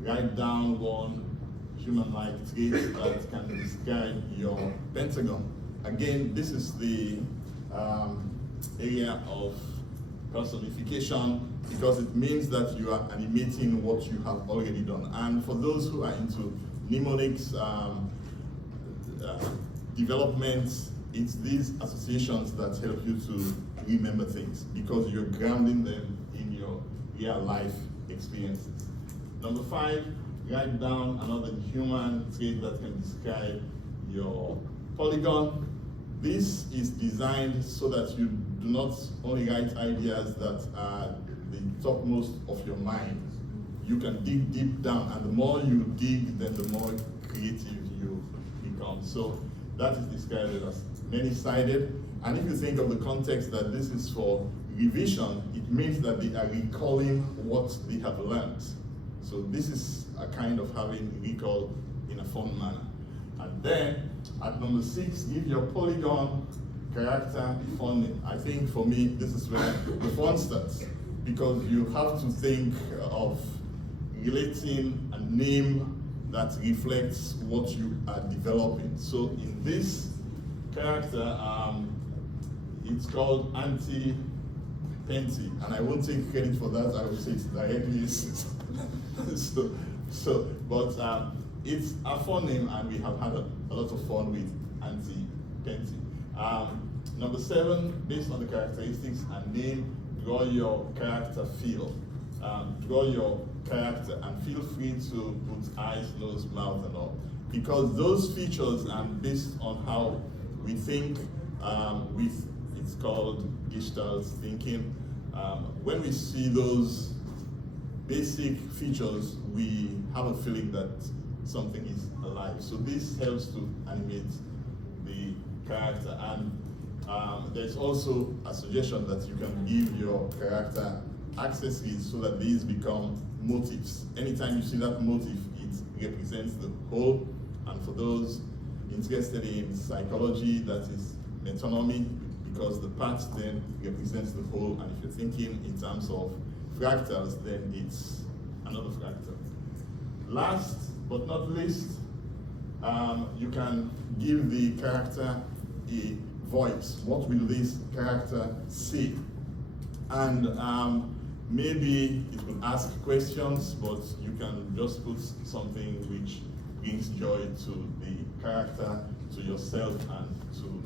write down one human-like trait that can describe your pentagon. Again, this is the area of personification, because it means that you are animating what you have already done. And for those who are into mnemonics development, it's these associations that help you to remember things, because you're grounding them in your real life experiences. Number 5, write down another human trait that can describe your polygon. This is designed so that you do not only write ideas that are the topmost of your mind. You can dig deep down, and the more you dig, then the more creative you become. So that is described as many-sided. And if you think of the context that this is for revision, it means that they are recalling what they have learned. So this is a kind of having recall in a fun manner. And then at number 6, give your polygon character a fun name. I think for me, this is where the fun starts, because you have to think of relating a name that reflects what you are developing. So in this character, it's called Anti-Penty, and I won't take credit for that. I will say it's directly but it's a fun name, and we have had a lot of fun with Anti-Penty. Number 7, based on the characteristics and name, draw your character feel. Draw your character, and feel free to put eyes, nose, mouth, and all, because those features are based on how we think. It's called Gestalt thinking. When we see those basic features, we have a feeling that something is alive. So this helps to animate the character. And there's also a suggestion that you can give your character accessories so that these become motifs. Anytime you see that motif, it represents the whole. And for those interested in psychology, that is metonymy, because the part then represents the whole. And if you're thinking in terms of fractals, then it's another fractal. Last but not least, you can give the character a voice. What will this character say? And maybe it will ask questions, but you can just put something which brings joy to the character, to yourself, and to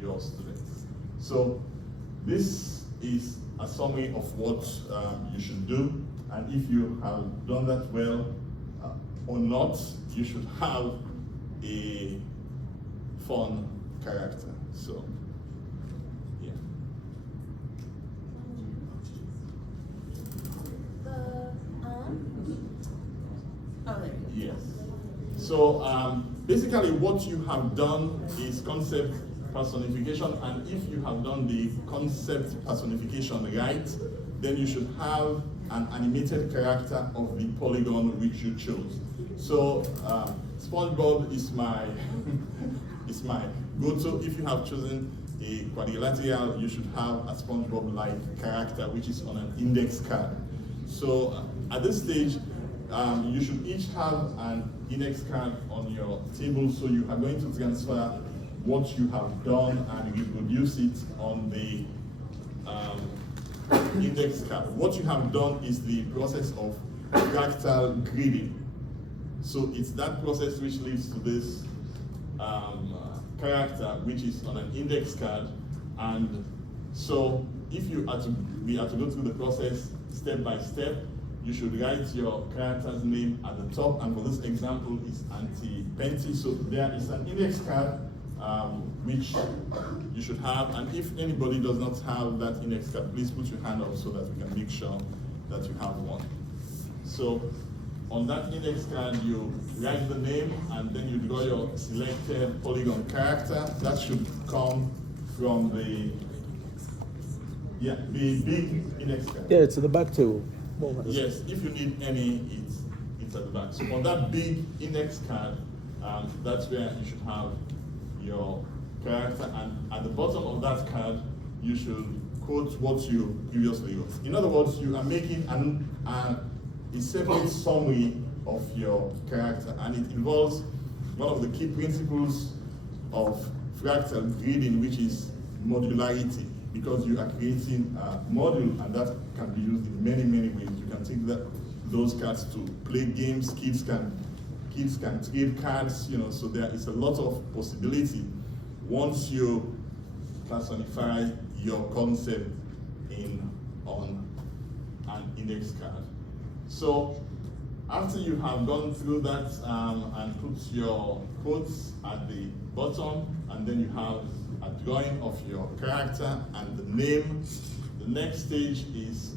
your students. So this is a summary of what you should do, and if you have done that well or not, you should have a fun character. So, yeah. Oh, there you go. Yes. So basically what you have done is concept personification, and if you have done the concept personification right, then you should have an animated character of the polygon which you chose. So SpongeBob is my is my go-to. If you have chosen a quadrilateral, you should have a SpongeBob-like character which is on an index card. So at this stage, you should each have an index card on your table, so you are going to transfer what you have done and reproduce it on the index card. What you have done is the process of fractal gridding. So it's that process which leads to this character which is on an index card. And so if we are to go through the process step by step, you should write your character's name at the top, and for this example is Auntie So there is an index card which you should have, and if anybody does not have that index card, please put your hand up so that we can make sure that you have one. So on that index card, you write the name, and then you draw your selected polygon character. That should come from the big index card. Yeah, it's at the back table. Yes, if you need any, it's at the back. So on that big index card, that's where you should have your character, and at the bottom of that card, you should quote what you previously wrote. In other words, you are making a separate summary of your character, and it involves one of the key principles of fractal gridding, which is modularity, because you are creating a module, and that can be used in many, many ways. You can take those cards to play games. Kids can trade cards, so there is a lot of possibility once you personify your concept on an index card. So after you have gone through that and put your quotes at the bottom, and then you have a drawing of your character and the name, the next stage is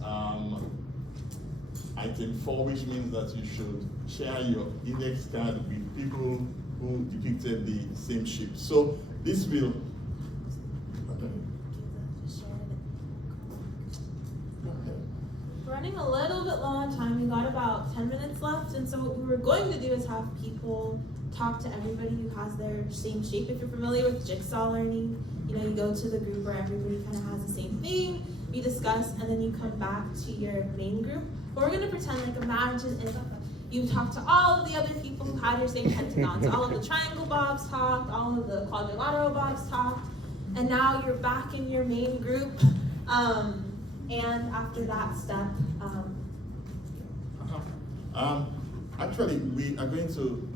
item 4, which means that you should share your index card with people who depicted the same shape. So this will Running a little bit low on time. We got about 10 minutes left, and so what we were going to do is have people talk to everybody who has their same shape. If you're familiar with jigsaw learning, you go to the group where everybody kind of has the same thing, you discuss, and then you come back to your main group. But we're going to pretend like imagine if you talked to all of the other people who had your same pentagons. All of the triangle bobs talked, all of the quadrilateral bobs talked, and now you're back in your main group. And after that step, actually, we are going to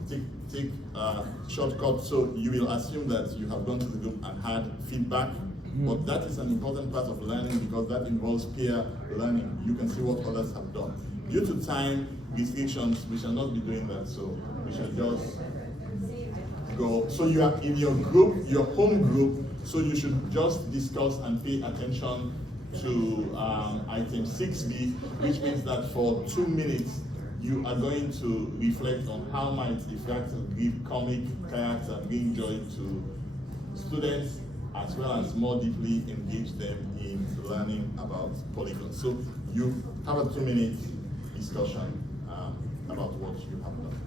take a shortcut, so you will assume that you have gone to the group and had feedback, but that is an important part of learning because that involves peer learning. You can see what others have done. Due to time restrictions, we shall not be doing that, so we shall just go. So you are in your group, your home group, so you should just discuss and pay attention to item 6B, which means that for 2 minutes, you are going to reflect on how might the Fractal Grid comic character bring joy to students, as well as more deeply engage them in learning about polygons. So you have a 2-minute discussion about what you have done.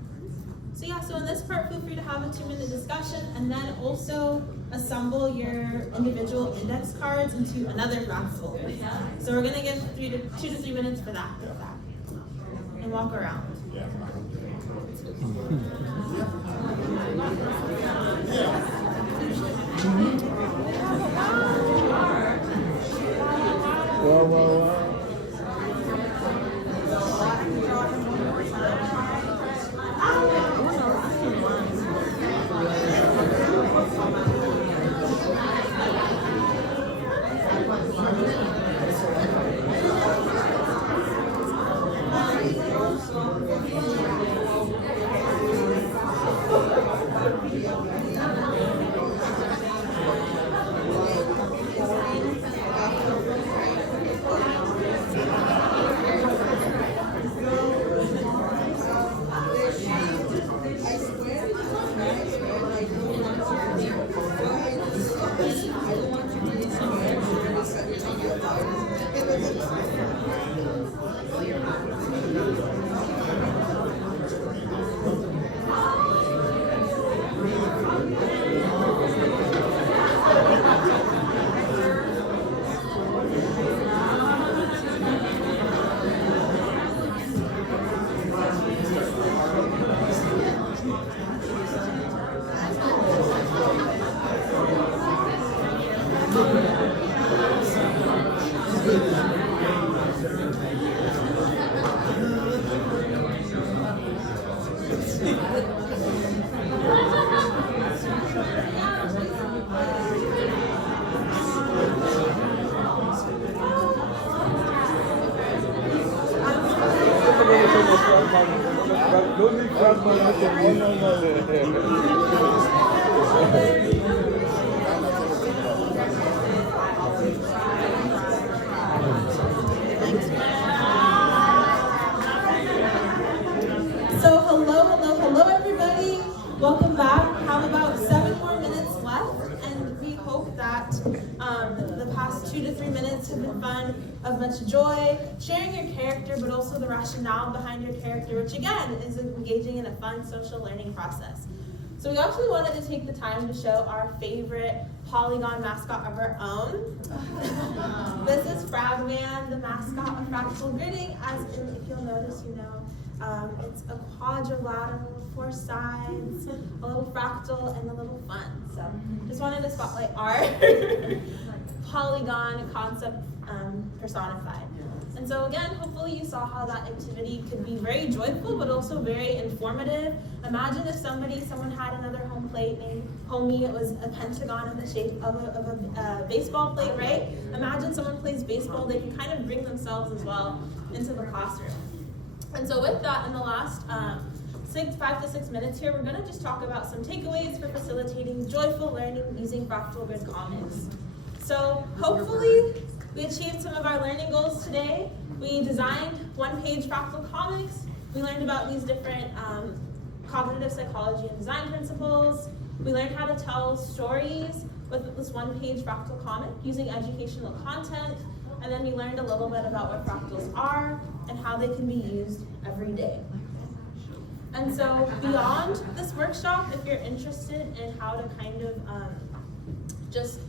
So in this part, feel free to have a 2-minute discussion, and then also assemble your individual index cards into another fractal. So we're gonna give 2 to 3 minutes for that. And walk around. Yeah. Yeah. So hello everybody. Welcome back. We have about 7 more minutes left, and we hope that the past 2 to 3 minutes have been fun, of much joy, sharing your character, but also the rationale behind your character, which again is engaging in a fun social learning process. So we actually wanted to take the time to show our favorite Polygon mascot of our own. This is Fragman, the mascot of Fractal Gridding. As in, if you'll notice, it's a quadrilateral with 4 sides, a little fractal, and a little fun. So just wanted to spotlight our Polygon concept personified. And so again, hopefully you saw how that activity could be very joyful, but also very informative. Imagine if someone had another home plate, maybe homey, it was a pentagon in the shape of a baseball plate, right? Imagine someone plays baseball, they can kind of bring themselves as well into the classroom. And so with that, in the last 5 to 6 minutes here, we're gonna just talk about some takeaways for facilitating joyful learning using Fractal Grid comics. So hopefully we achieved some of our learning goals today. We designed 1-page Fractal comics. We learned about these different cognitive psychology and design principles. We learned how to tell stories with this 1-page Fractal comic using educational content. And then we learned a little bit about what fractals are and how they can be used every day. And so beyond this workshop, if you're interested in how to kind of just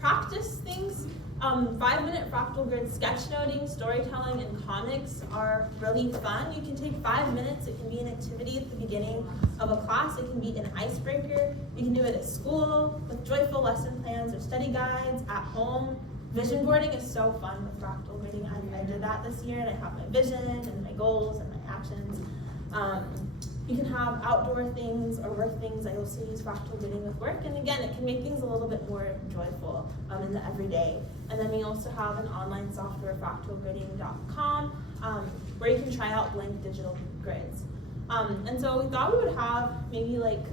practice things, 5-minute Fractal Grid sketchnoting, storytelling, and comics are really fun. You can take 5 minutes. It can be an activity at the beginning of a class. It can be an icebreaker. You can do it at school with joyful lesson plans or study guides, at home. Vision boarding is so fun with Fractal Gridding. I did that this year, and I have my vision and my goals and my actions. You can have outdoor things or work things. I also use Fractal Gridding with work, and again, it can make things a little bit more joyful in the everyday. And then we also have an online software, fractalgridding.com, where you can try out blank digital grids. And so we thought we would have maybe like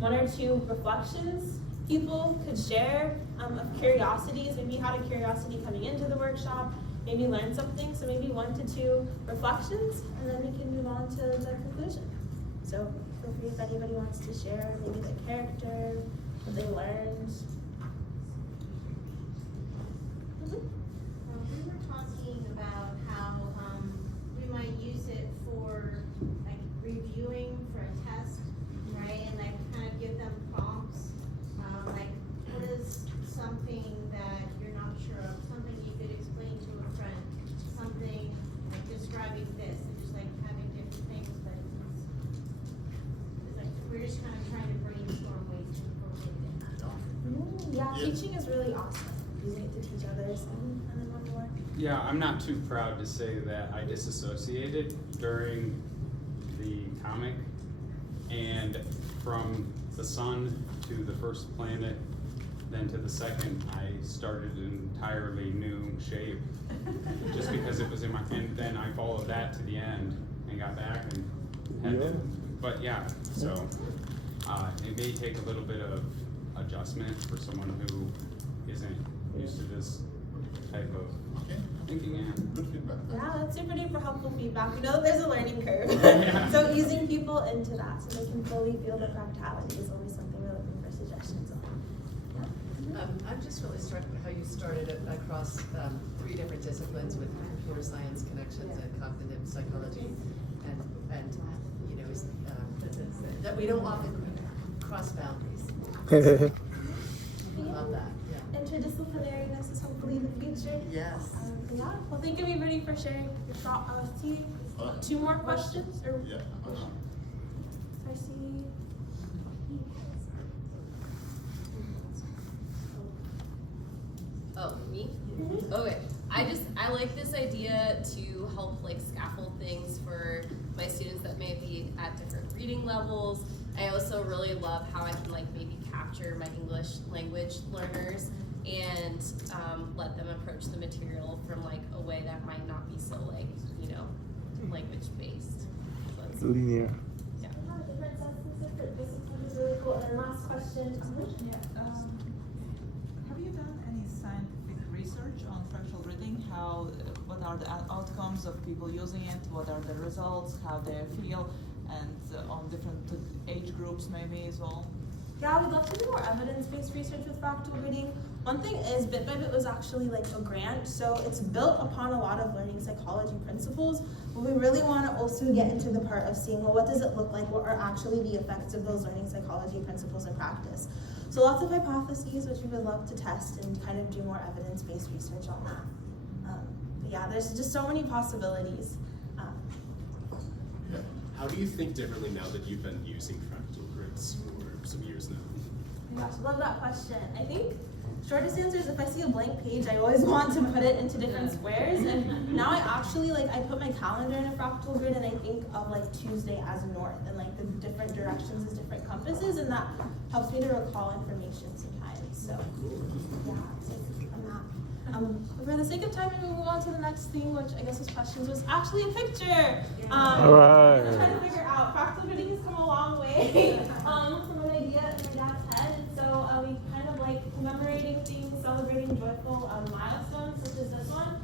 1 or 2 reflections people could share of curiosities. Maybe you had a curiosity coming into the workshop, maybe learn something. So maybe 1 to 2 reflections, and then we can move on to the conclusion. So feel free if anybody wants to share maybe the character, what they learned. We were talking about how we might use it for like reviewing for a test, right? And like kind of give them prompts, like what is something that you're not sure of, something you could explain to a friend, something like describing this, and just like having different things, but it's like we're just kind of trying to brainstorm ways to incorporate it. Yeah, teaching is really awesome. Using it to teach others, and then one more. Yeah, I'm not too proud to say that I disassociated during the comic, and from the sun to the first planet, then to the second, I started an entirely new shape, just because it was in my, and then I followed that to the end and got back and had to, but yeah, so, it may take a little bit of adjustment for someone who isn't used to this type of thinking. Good feedback. Yeah, that's super duper helpful feedback. We know that there's a learning curve. So easing people into that so they can fully feel the practicality is always something we're looking for suggestions on. I'm just really struck by how you started across 3 different disciplines with computer science connections and cognitive psychology, and you know, that we don't often cross boundaries. Love that. Yeah. Interdisciplinariness is hopefully the future. Yes. Yeah. Well, thank you everybody for sharing your thought. See, 2 more questions? Or Yeah. I see. Oh, me? Okay. I like this idea to help like scaffold things for my students that may be at different reading levels. I also really love how I can like maybe capture my English language learners and let them approach the material from like a way that might not be so like, you know, language based. So linear. Yeah. Different sets, different disciplines is really cool. And then last question. Have you done any scientific research on fractal reading? What are the outcomes of people using it? What are the results? How they feel? And on different age groups maybe as well? Yeah, we'd love to do more evidence-based research with fractal reading. One thing is, Bit by Bit was actually like a grant, so it's built upon a lot of learning psychology principles, but we really want to also get into the part of seeing, well, what does it look like? What are actually the effects of those learning psychology principles in practice? So lots of hypotheses, which we would love to test and kind of do more evidence-based research on that. But yeah, there's just so many possibilities. How do you think differently now that you've been using Fractal Grids for some years now? Oh my gosh, love that question. I think shortest answer is if I see a blank page, I always want to put it into different squares. And now I actually I put my calendar in a fractal grid and I think of like Tuesday as north and like the different directions as different compasses, and that helps me to recall information sometimes. So yeah, it's like a map. For the sake of time, maybe we'll move on to the next thing, which I guess was questions, was actually a picture. All right. I'm trying to figure out, fractal gridding has come a long way from an idea in my dad's head. So we kind of like commemorating things, celebrating joyful milestones, such as this one.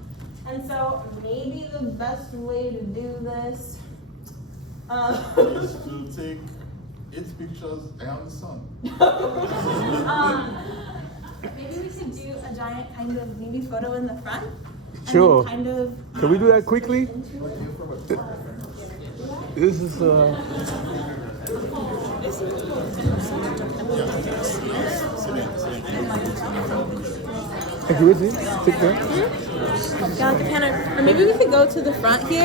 And so maybe the best way to do this is to take 8 pictures around the sun. Maybe we could do a giant kind of maybe photo in the front. Sure. And then kind of, Can we do that quickly? This is Take that. yeah, like a kind of, or maybe we could go to the front here.